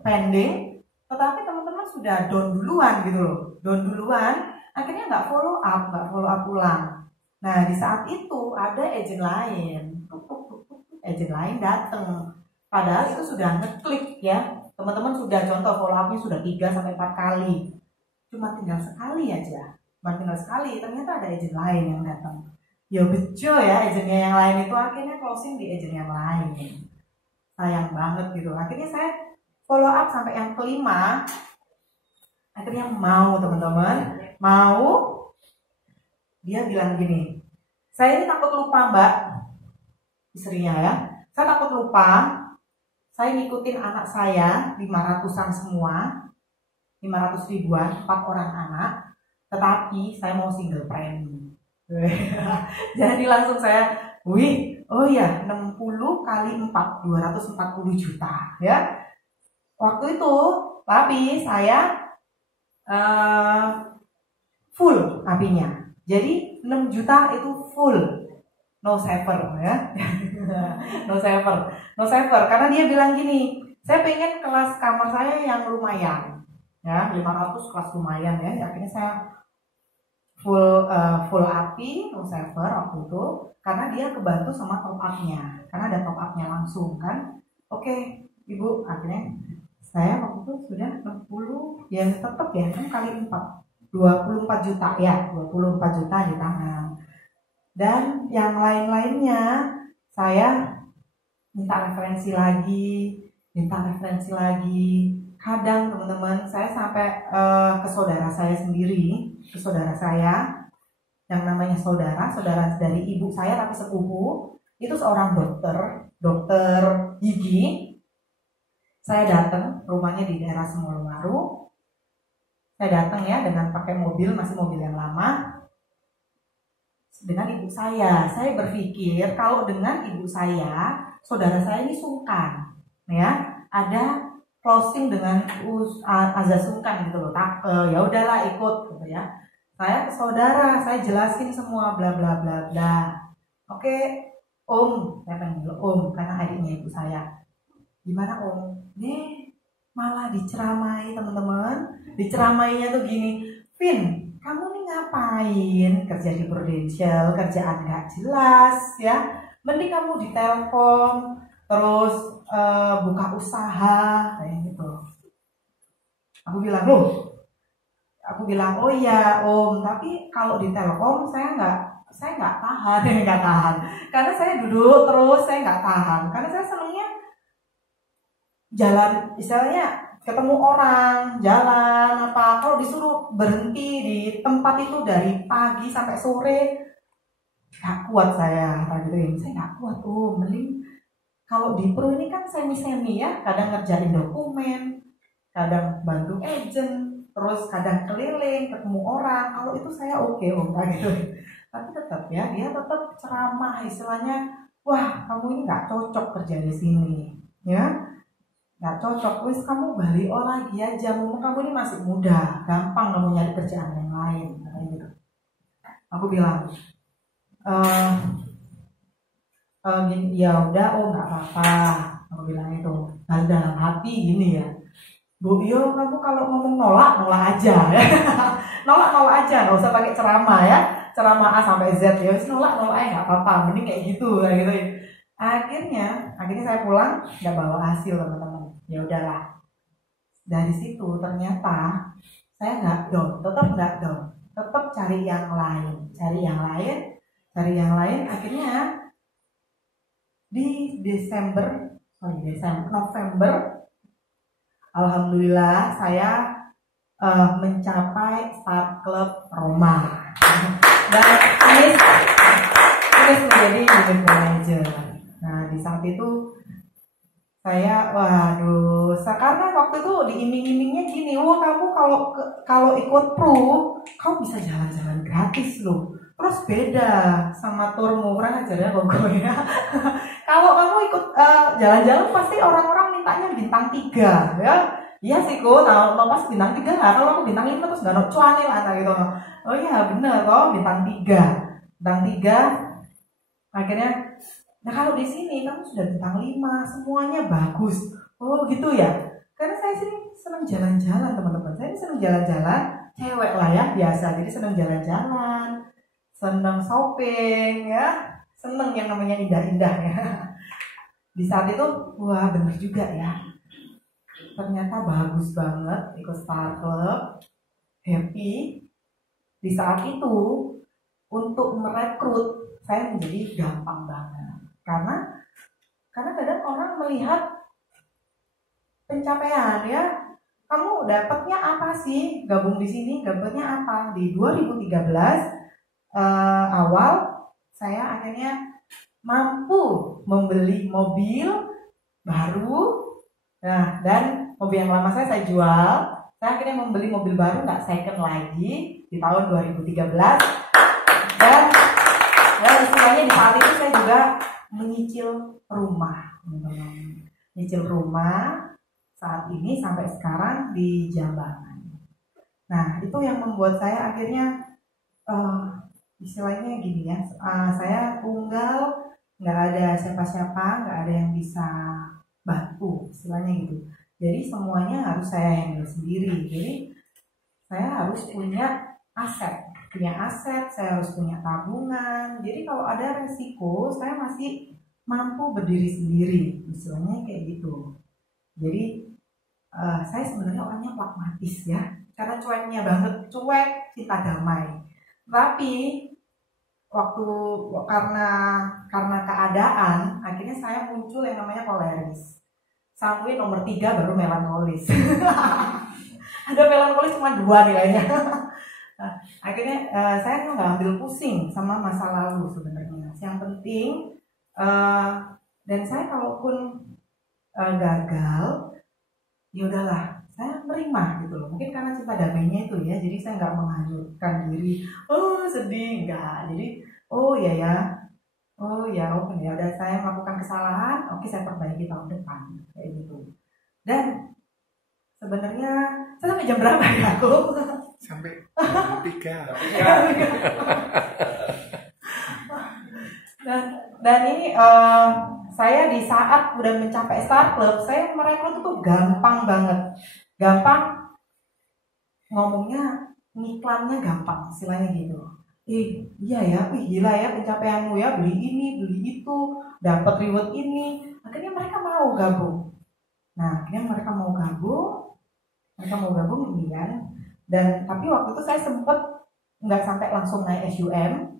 pending, tetapi teman-teman sudah down duluan gitu loh, akhirnya nggak follow up ulang. Nah di saat itu ada agent lain datang, padahal itu sudah ngeklik ya, teman-teman sudah contoh follow upnya sudah 3-4 kali, cuma tinggal sekali aja, ternyata ada agent lain yang datang. Ya bejo ya, agennya yang lain itu akhirnya closing di agen yang lain. Sayang banget gitu. Akhirnya saya follow up sampai yang kelima. Akhirnya mau teman-teman, dia bilang gini, saya ini takut lupa Mbak, istrinya ya. Saya takut lupa, saya ngikutin anak saya 500-an semua, 500 ribuan, 4 orang anak, tetapi saya mau single premi. Jadi langsung saya, oh ya 60 kali 4, 240 juta ya. Waktu itu, tapi saya full apinya. Jadi 6 juta itu full, no saver ya. no saver karena dia bilang gini, saya pengen kelas kamar saya yang lumayan ya, 500 kelas lumayan ya. Akhirnya saya full api, no saver waktu itu, karena dia kebantu sama top up-nya, karena ada top up-nya langsung kan. Oke, Ibu, akhirnya saya waktu itu sudah 60, ya tetap ya 6 kali 4, 24 juta ya, 24 juta di tangan. Dan yang lain-lainnya saya minta referensi lagi. Kadang teman-teman saya sampai ke saudara saya yang namanya saudara dari ibu saya tapi sepupu, itu seorang dokter gigi. Saya datang, rumahnya di daerah Semolowaru. Saya datang ya dengan pakai mobil, masih mobil yang lama, dengan ibu saya. Saya berpikir kalau dengan ibu saya, saudara saya ini sungkan ya, ada closing dengan azas sungkan gitu loh, ya udahlah ikut gitu ya. Saya ke saudara, saya jelasin semua bla bla bla bla. Oke, Om, saya panggil Om karena adiknya ibu saya. Gimana Om? Nih malah diceramai teman-teman. Diceramainya tuh gini, Vin, kamu nih ngapain kerja di Prudential, kerjaan gak jelas ya. Mending kamu di Telkom, terus buka usaha kayak gitu. Aku bilang, oh iya Om, tapi kalau di Telkom saya saya nggak tahan, nggak tahan. Karena saya duduk terus, saya nggak tahan. Karena saya senangnya jalan, istilahnya ketemu orang, jalan apa. Kalau disuruh berhenti di tempat itu dari pagi sampai sore, nggak kuat saya. Saya nggak kuat tuh. Mending kalau di pro ini kan semi-semi ya, kadang ngerjain dokumen, kadang bantu agent, terus kadang keliling, ketemu orang. Kalau itu saya oke, gitu. Tapi tetap ya, dia tetap ceramah, istilahnya, wah kamu ini nggak cocok kerja di sini, ya, nggak cocok. Wis kamu balik lagi aja, mumpung kamu ini masih muda, gampang kamu nyari kerjaan yang lain, gitu. Aku bilang, ya udah, oh nggak apa-apa, aku bilang itu. Dan dalam hati gini ya, Bu, yo kamu kalau ngomong nolak aja ya. nolak aja, nggak usah pakai ceramah ya, ceramah A sampai Z ya, nolak aja nggak apa-apa, mending kayak gitu lah gitu. Akhirnya saya pulang nggak bawa hasil teman-teman. Ya udahlah, dari situ ternyata saya nggak down, tetap cari yang lain. Akhirnya di November, alhamdulillah saya mencapai Start Club Roma dan ini menjadi unit manager. Nah di saat itu saya, waduh, karena waktu itu diiming-imingnya gini, wah kamu kalau ikut pro, kamu bisa jalan-jalan gratis loh. Terus beda sama turmu, kurang ajar ya pokoknya. Kalau kamu ikut jalan-jalan pasti orang-orang mintanya bintang 3 ya. Iya sih kok, tahu pas bintang 3 lah. Kalau aku bintang 5 terus nggak cuan lah gitu. Oh iya bener kok, bintang 3. Akhirnya, nah kalau di sini kamu sudah bintang 5, semuanya bagus. Oh gitu ya. Karena saya sini senang jalan-jalan teman-teman. Saya ini senang jalan-jalan, cewek lah ya biasa. Jadi senang jalan-jalan, senang shopping ya, senang yang namanya indah-indah ya. Di saat itu, wah bener juga ya. Ternyata bagus banget ikut Start Club, happy. Di saat itu untuk merekrut saya menjadi gampang banget. Karena kadang orang melihat pencapaian ya. Kamu dapatnya apa sih? Gabung di sini dapatnya apa? Di 2013 awal saya akhirnya mampu membeli mobil baru. Nah, dan mobil yang lama saya jual. Saya akhirnya membeli mobil baru, nggak second lagi di tahun 2013. Dan istilahnya di saat itu saya juga menyicil rumah, nyicil rumah saat ini sampai sekarang di Jambangan. Nah, itu yang membuat saya akhirnya istilahnya gini ya, saya tunggal, nggak ada siapa-siapa, nggak ada yang bisa bantu, istilahnya gitu. Jadi semuanya harus saya handle sendiri. Jadi saya harus punya aset, saya harus punya tabungan. Jadi kalau ada resiko, saya masih mampu berdiri sendiri, istilahnya kayak gitu. Jadi saya sebenarnya orangnya pragmatis ya, karena cueknya banget, cuek, cinta damai. Tapi waktu karena keadaan, akhirnya saya muncul yang namanya koleris. Sampai nomor 3 baru melankolis. Ada melankolis cuma 2 nilainya. Nah, akhirnya saya nggak ambil pusing sama masa lalu sebenarnya. Yang penting dan saya kalaupun gagal, ya udahlah, saya menerima gitu loh. Mungkin karena cinta damainya itu ya, jadi saya nggak menghanyutkan diri. Oh sedih nggak. Jadi oh ya. Oh ya, oke ya udah, saya melakukan kesalahan, oke saya perbaiki tahun depan kayak gitu. Dan sebenarnya saya sampai jam berapa ya aku? Sampai jam 3. Dan ini saya di saat udah mencapai Start Club, saya merekrut itu gampang banget. Gampang ngomongnya, ngiklannya gampang, istilahnya gitu. Iya ya, gila ya pencapaianmu ya, beli ini, beli itu, dapat reward ini. Akhirnya mereka mau gabung. Nah, akhirnya mereka mau gabung ini kan. Dan tapi waktu itu saya sempat nggak sampai langsung naik SUM.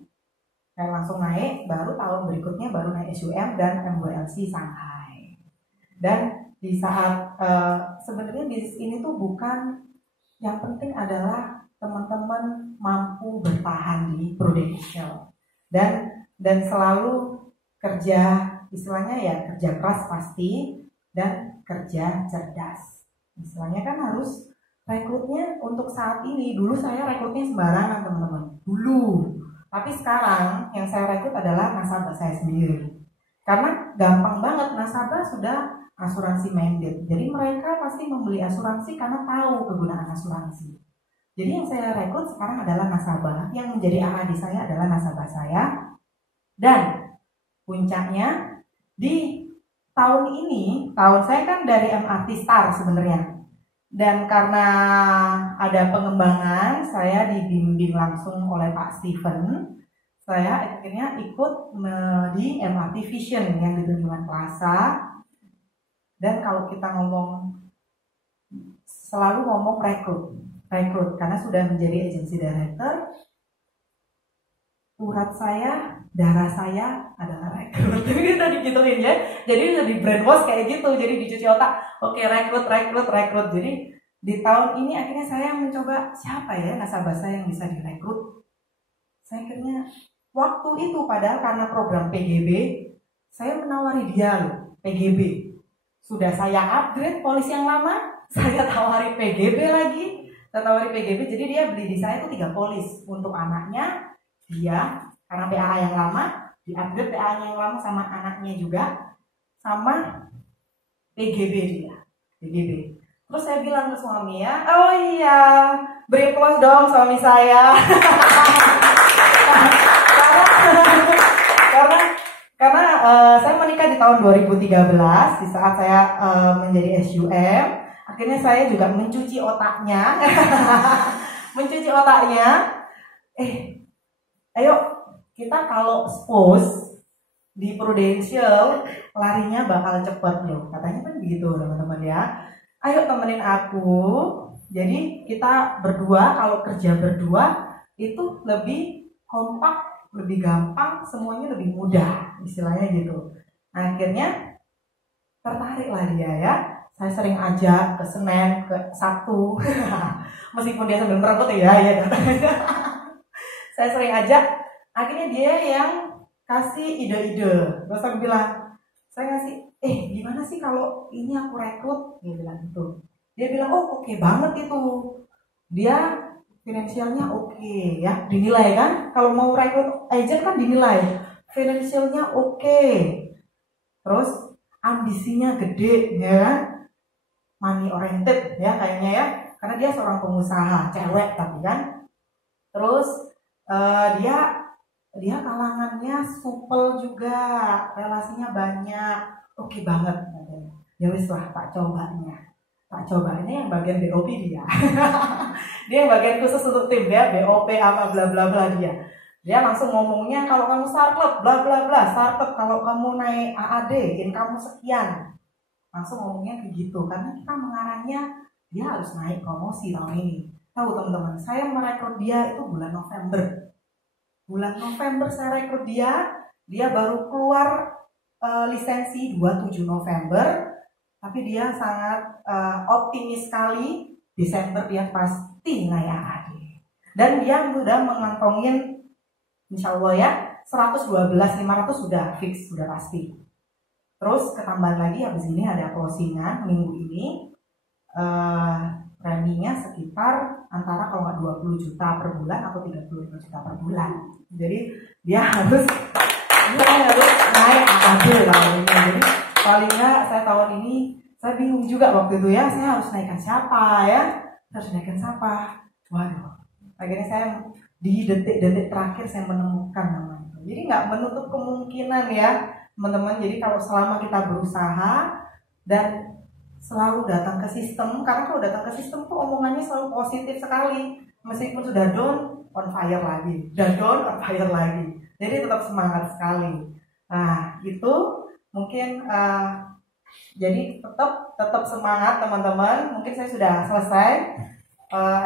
Kayak langsung naik, baru tahun berikutnya baru naik SUM dan MWLC Shanghai. Dan di saat sebenarnya bisnis ini tuh bukan, yang penting adalah teman-teman mampu bertahan di Prudential dan selalu kerja, istilahnya ya kerja keras pasti dan kerja cerdas. Istilahnya kan harus rekrutnya untuk saat ini. Dulu saya rekrutnya sembarangan teman-teman. Dulu. Tapi sekarang yang saya rekrut adalah nasabah saya sendiri. Karena gampang banget, nasabah sudah asuransi mandate. Jadi mereka pasti membeli asuransi karena tahu kegunaan asuransi. Jadi yang saya rekrut sekarang adalah nasabah. Yang menjadi AAD saya adalah nasabah saya. Dan puncaknya di tahun ini, tahun saya kan dari MRT Star sebenarnya. Dan karena ada pengembangan, saya dibimbing langsung oleh Pak Steven. Saya akhirnya ikut di MRT Vision yang di Tunjungan Plaza. Dan kalau kita selalu ngomong rekrut, karena sudah menjadi agency director, urat saya, darah saya adalah rekrut. Kita digituin ya. Jadi udah di brainwash kayak gitu. Jadi dicuci otak. Oke, rekrut. Jadi di tahun ini akhirnya saya mencoba siapa ya nasabah saya yang bisa direkrut. Saya akhirnya waktu itu padahal karena program PGB, saya menawari dia loh, PGB. Sudah saya upgrade polis yang lama, saya tawari PGB lagi. Saya tawari PGB, jadi dia beli di saya itu 3 polis untuk anaknya. Dia karena PAA yang lama, di-upgrade PAA yang lama sama anaknya juga, sama PGB dia, PGB. Terus saya bilang ke suami ya, oh iya, beri applause dong suami saya. karena saya menikah di tahun 2013, di saat saya menjadi SUM, akhirnya saya juga mencuci otaknya, ayo kita kalau spouse di Prudential larinya bakal cepet loh, katanya kan begitu teman-teman ya. Ayo temenin aku. Jadi kita berdua, kalau kerja berdua itu lebih kompak, lebih gampang, semuanya lebih mudah, istilahnya gitu. Nah, akhirnya tertariklah dia ya. Saya sering ajak ke Senen, ke Sabtu, meskipun dia sambil merenggut ya. Saya sering ajak. Akhirnya dia yang kasih ide-ide. Terus aku bilang, saya ngasih, gimana sih kalau ini aku rekrut? Dia bilang gitu. Dia bilang, oh oke banget itu. Dia finansialnya oke ya, dinilai kan. Kalau mau rekrut agent kan dinilai. Finansialnya oke. Terus ambisinya gede ya kan. Money oriented ya kayaknya ya. Karena dia seorang pengusaha, cewek tapi kan. Terus dia kalangannya supel juga, relasinya banyak, oke banget. Ya wis lah, tak coba ini yang bagian BOP dia. Dia yang bagian khusus untuk tim dia, BOP apa bla bla bla dia langsung ngomongnya, kalau kamu startup bla bla bla, startup kalau kamu naik AAD, income sekian, langsung ngomongnya kayak gitu. Karena kita mengarahnya dia harus naik promosi tahun ini. Tahu teman-teman, saya merekrut dia itu bulan November saya rekrut dia baru keluar lisensi 27 November, tapi dia sangat optimis sekali, Desember dia pasti naik AAD. Dan dia sudah mengantongin insya Allah ya 112.500 sudah fix, sudah pasti. Terus ketambahan lagi habis ini ada closingan minggu ini, preminya sekitar antara kalau nggak 20 juta per bulan atau 35 juta per bulan. Jadi dia harus naik AAD tahun ini. Jadi paling nggak saya tahun ini saya bingung juga waktu itu ya, saya harus naikkan siapa ya, waduh. Akhirnya saya di detik-detik terakhir saya menemukan nama itu. Jadi nggak menutup kemungkinan ya teman-teman. Jadi kalau selama kita berusaha dan selalu datang ke sistem, karena kalau datang ke sistem tuh omongannya selalu positif sekali, meskipun sudah down on fire lagi, jadi tetap semangat sekali. Nah itu mungkin jadi tetap semangat teman-teman. Mungkin saya sudah selesai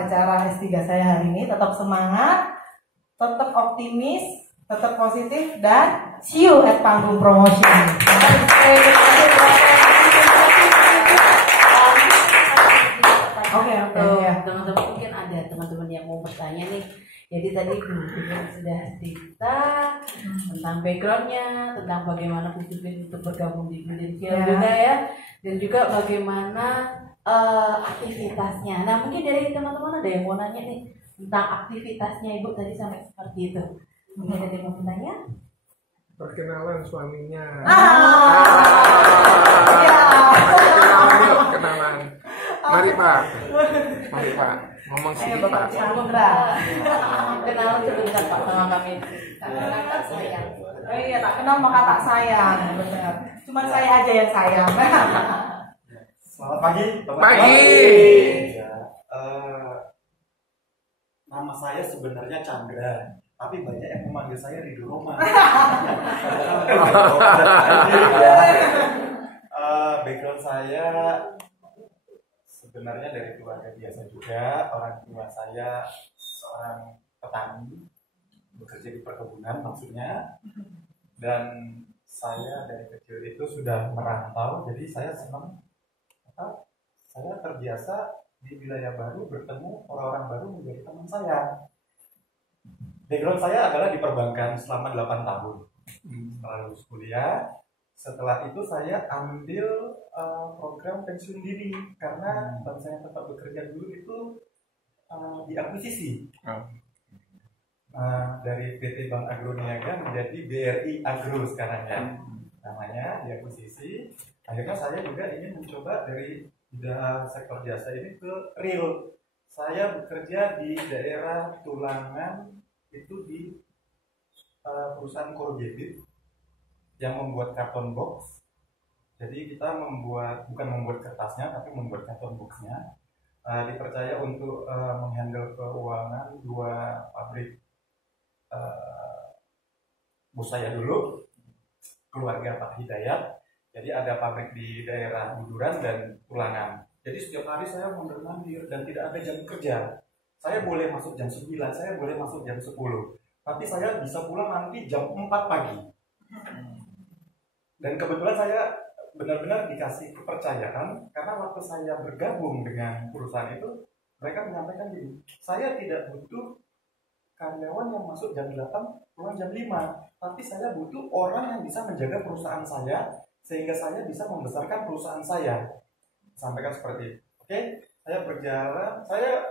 acara S3 saya hari ini. Tetap semangat, tetap optimis, tetap positif dan see you at Panggung Promotion. Oke, teman-teman mungkin ada teman-teman yang mau bertanya nih. Jadi tadi sudah cerita tentang backgroundnya, tentang bagaimana Bu Vivin untuk bergabung di Prudential juga ya, dan juga bagaimana aktivitasnya. Nah mungkin dari teman-teman ada yang mau nanya nih tentang aktivitasnya Ibu tadi sampai seperti itu. Mungkin ada yang mau bertanya? Perkenalan suaminya. Kenalan. Mari Pak. Ngomong sini Pak. Kenalan sebentar Pak sama kami. Kakak sayang. Oh iya, tak kenal maka tak sayang, benar. Cuma saya aja yang sayang. Selamat pagi. Pagi. Nama saya sebenarnya Chandra, tapi banyak yang memanggil saya Ridho Roma. Background saya sebenarnya dari keluarga biasa juga. Orang tua saya seorang petani, bekerja di perkebunan maksudnya. Dan saya dari kecil itu sudah merantau, jadi saya senang. Saya terbiasa di wilayah baru bertemu orang-orang baru menjadi teman saya. Background saya adalah di perbankan selama 8 tahun. Setelah lulus kuliah, setelah itu saya ambil program pensiun dini karena bank saya tempat bekerja dulu itu diakuisisi. Dari PT Bank Agro Niaga menjadi BRI Agro sekarang ya. Namanya diakuisisi. Akhirnya saya juga ingin mencoba dari sektor jasa ini ke real. Saya bekerja di daerah Tulangan, itu di perusahaan corrugated yang membuat karton box. Jadi kita bukan membuat kertasnya, tapi membuat karton boxnya. Dipercaya untuk menghandle keuangan 2 pabrik bos saya dulu, keluarga Pak Hidayat. Jadi ada pabrik di daerah Buduran dan Tulangan. Jadi setiap hari saya mondar-mandir dan tidak ada jam kerja. Saya boleh masuk jam 9, saya boleh masuk jam 10. Tapi saya bisa pulang nanti jam 4 pagi. Dan kebetulan saya benar-benar dikasih kepercayaan karena waktu saya bergabung dengan perusahaan itu, mereka menyampaikan gini, saya tidak butuh karyawan yang masuk jam 8, pulang jam 5. Tapi saya butuh orang yang bisa menjaga perusahaan saya, sehingga saya bisa membesarkan perusahaan saya. Sampaikan seperti itu. Oke, saya berjalan. Saya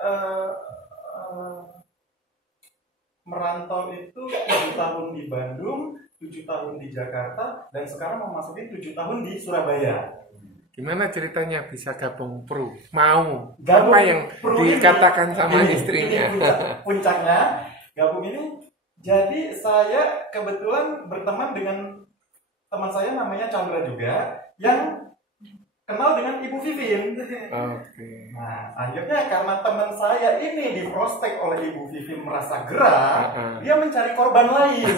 merantau itu 7 tahun di Bandung, 7 tahun di Jakarta, dan sekarang memasuki 7 tahun di Surabaya. Gimana ceritanya bisa gabung Pro? Mau? Gabung apa yang Pro dikatakan ini, sama istrinya? Ini puncaknya gabung ini. Jadi saya kebetulan berteman dengan teman saya namanya Chandra juga, yang kenal dengan Ibu Vivin. Oke. Nah, akhirnya karena teman saya ini diprospek oleh Ibu Vivin merasa gerah, dia mencari korban lain.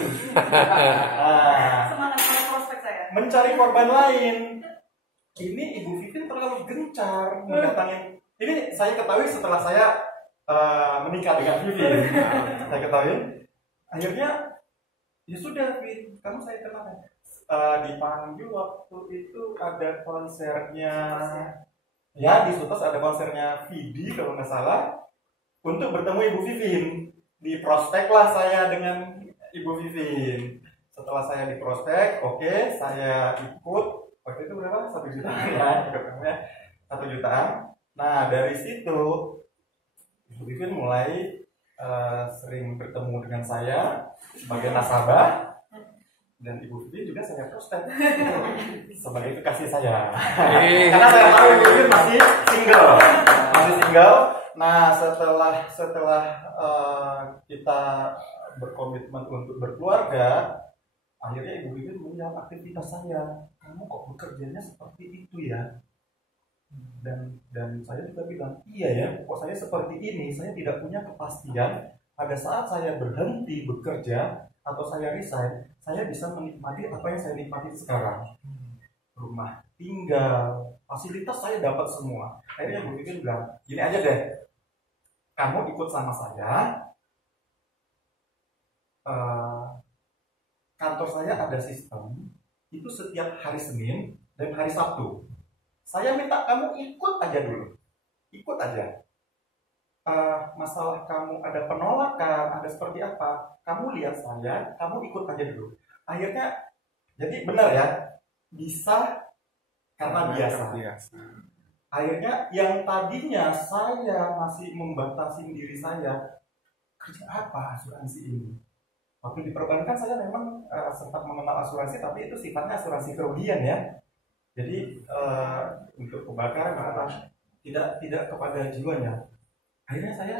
Semangat prospek saya. Mencari korban lain. Ini Ibu Vivin terlalu gencar mendatangi. Ini saya ketahui setelah saya menikah dengan Vivin. Saya ketahui. Akhirnya, ya sudah, Vin, kamu saya kenal. Dipanggil waktu itu ada konsernya, ya di Sutas ada konsernya Vidi kalau nggak salah, untuk bertemu Ibu Vivin. Di prospek lah saya dengan Ibu Vivin. Setelah saya di prospek, oke, saya ikut. Waktu itu berapa? 1 juta ya, 1 jutaan. Nah dari situ Ibu Vivin mulai sering bertemu dengan saya sebagai nasabah. Dan Ibu Vivin juga saya prospek sebagai kekasih saya. Karena saya tahu Ibu Vivin masih single. Nah setelah kita berkomitmen untuk berkeluarga, akhirnya Ibu Vivin melihat aktivitas saya. Kamu kok bekerjanya seperti itu ya? Dan saya juga bilang, iya ya, kok saya seperti ini. Saya tidak punya kepastian. Pada saat saya berhenti bekerja atau saya resign, saya bisa menikmati apa yang saya nikmati sekarang. Rumah tinggal, fasilitas saya dapat semua. Akhirnya Bu Vivin bilang, gini aja deh, kamu ikut sama saya, kantor saya ada sistem itu setiap hari Senin dan hari Sabtu. Saya minta kamu ikut aja dulu, ikut aja. Masalah kamu ada penolakan, ada seperti apa, kamu lihat saya, kamu ikut aja dulu. Akhirnya, jadi benar ya, bisa karena biasa. Akhirnya yang tadinya saya masih membatasi diri saya, kerja apa asuransi ini? Waktu di perbankan saya memang sempat mengenal asuransi, tapi itu sifatnya asuransi kerugian ya. Jadi untuk kebakaran tidak kepada jiwanya. Akhirnya saya,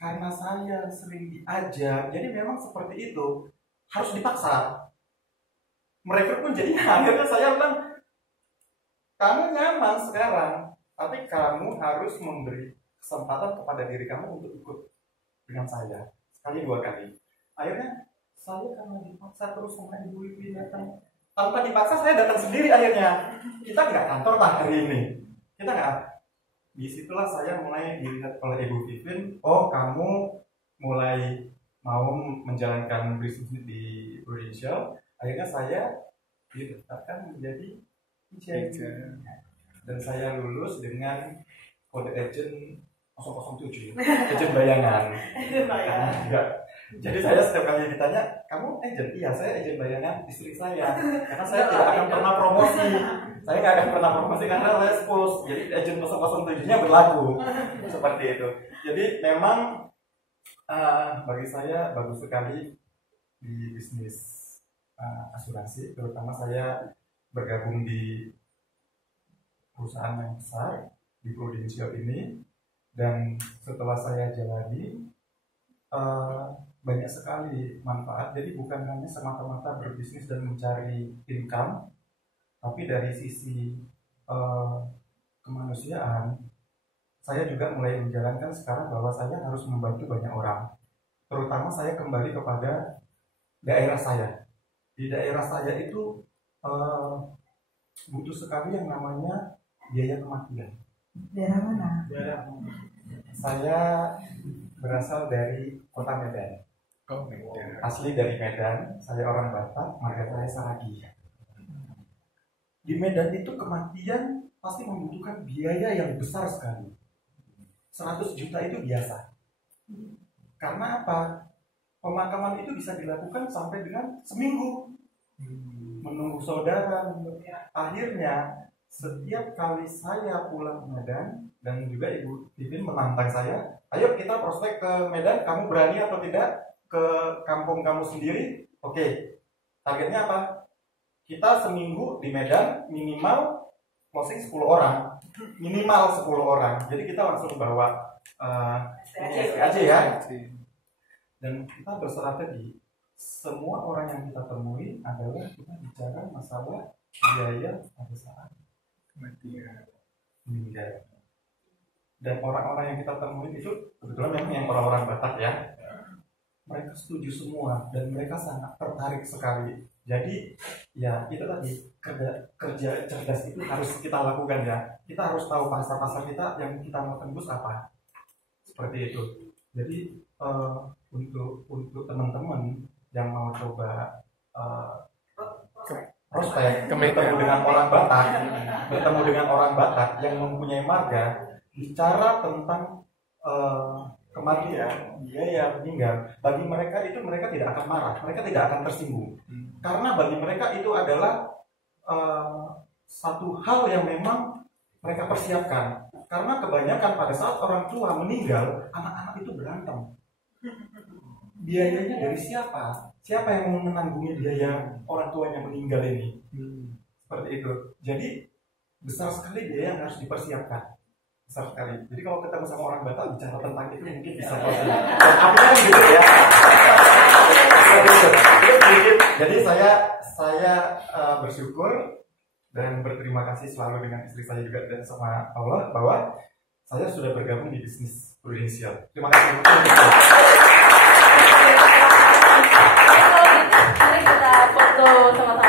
karena saya sering diajak, jadi memang seperti itu, harus dipaksa. Mereka pun jadi akhirnya saya bilang, kamu nyaman sekarang, tapi kamu harus memberi kesempatan kepada diri kamu untuk ikut dengan saya sekali 2 kali. Akhirnya saya karena dipaksa terus sama Ibu Wiwi datang, tanpa dipaksa saya datang sendiri akhirnya. Kita nggak kantor lah hari ini, kita nggak. Disitulah saya mulai dilihat oleh Ibu Vivin, oh kamu mulai mau menjalankan bisnis di Prudential. Akhirnya saya ditetapkan menjadi agent. Dan saya lulus dengan kode agent 007, agent bayangan. Jadi saya setiap kali ditanya, kamu agent? Iya, saya agent bayangan istri saya. Karena saya tidak akan pernah promosi. Saya nggak akan pernah promosi karena saya expose. Jadi agent 007-nya berlaku. Seperti itu. Jadi memang bagi saya bagus sekali di bisnis asuransi. Terutama saya bergabung di perusahaan yang besar di Prudential ini, dan setelah saya jalani banyak sekali manfaat. Jadi bukan hanya semata-mata berbisnis dan mencari income, tapi dari sisi kemanusiaan saya juga mulai menjalankan sekarang bahwa saya harus membantu banyak orang. Terutama saya kembali kepada daerah saya. Di daerah saya itu butuh sekali yang namanya biaya kematian. Daerah mana? Saya berasal dari kota Medan. Oh, Medan. Asli dari Medan, saya orang Batak, marga saya Saragi. Di Medan itu kematian pasti membutuhkan biaya yang besar sekali. 100 juta itu biasa. Karena apa? Pemakaman itu bisa dilakukan sampai dengan seminggu. Menunggu saudara. Akhirnya setiap kali saya pulang ke Medan, dan juga Ibu Vivin menantang saya, ayo kita prospek ke Medan, kamu berani atau tidak ke kampung kamu sendiri? Oke. Targetnya apa? Kita seminggu di Medan minimal closing 10 orang. Minimal 10 orang. Jadi kita langsung bawa aja ya. Dan kita berstrategi. Semua orang yang kita temui adalah kita bicara masalah biaya pada saat meninggal. Dan orang-orang yang kita temui itu kebetulan memang yang orang-orang Batak ya. Mereka setuju semua dan mereka sangat tertarik sekali. Jadi ya itu tadi, kerja cerdas itu harus kita lakukan ya. Kita harus tahu pasar-pasar kita yang kita mau tembus apa. Seperti itu. Jadi untuk teman-teman yang mau coba prospek bertemu dengan orang Batak yang mempunyai marga, bicara tentang kematian, biaya meninggal, bagi mereka itu mereka tidak akan marah, mereka tidak akan tersinggung, karena bagi mereka itu adalah satu hal yang memang mereka persiapkan. Karena kebanyakan pada saat orang tua meninggal, anak-anak itu berantem. Biayanya dari siapa? Siapa yang mau menanggungi biaya orang tuanya meninggal ini? Seperti itu. Jadi besar sekali biaya yang harus dipersiapkan. Besar sekali. Jadi kalau ketemu sama orang Batak bicara tentang itu mungkin bisa pasti. Aku kan gitu ya. Jadi saya bersyukur dan berterima kasih selalu dengan istri saya juga dan sama Allah bahwa saya sudah bergabung di bisnis Prudential. Terima kasih. Mari kita foto sama-sama.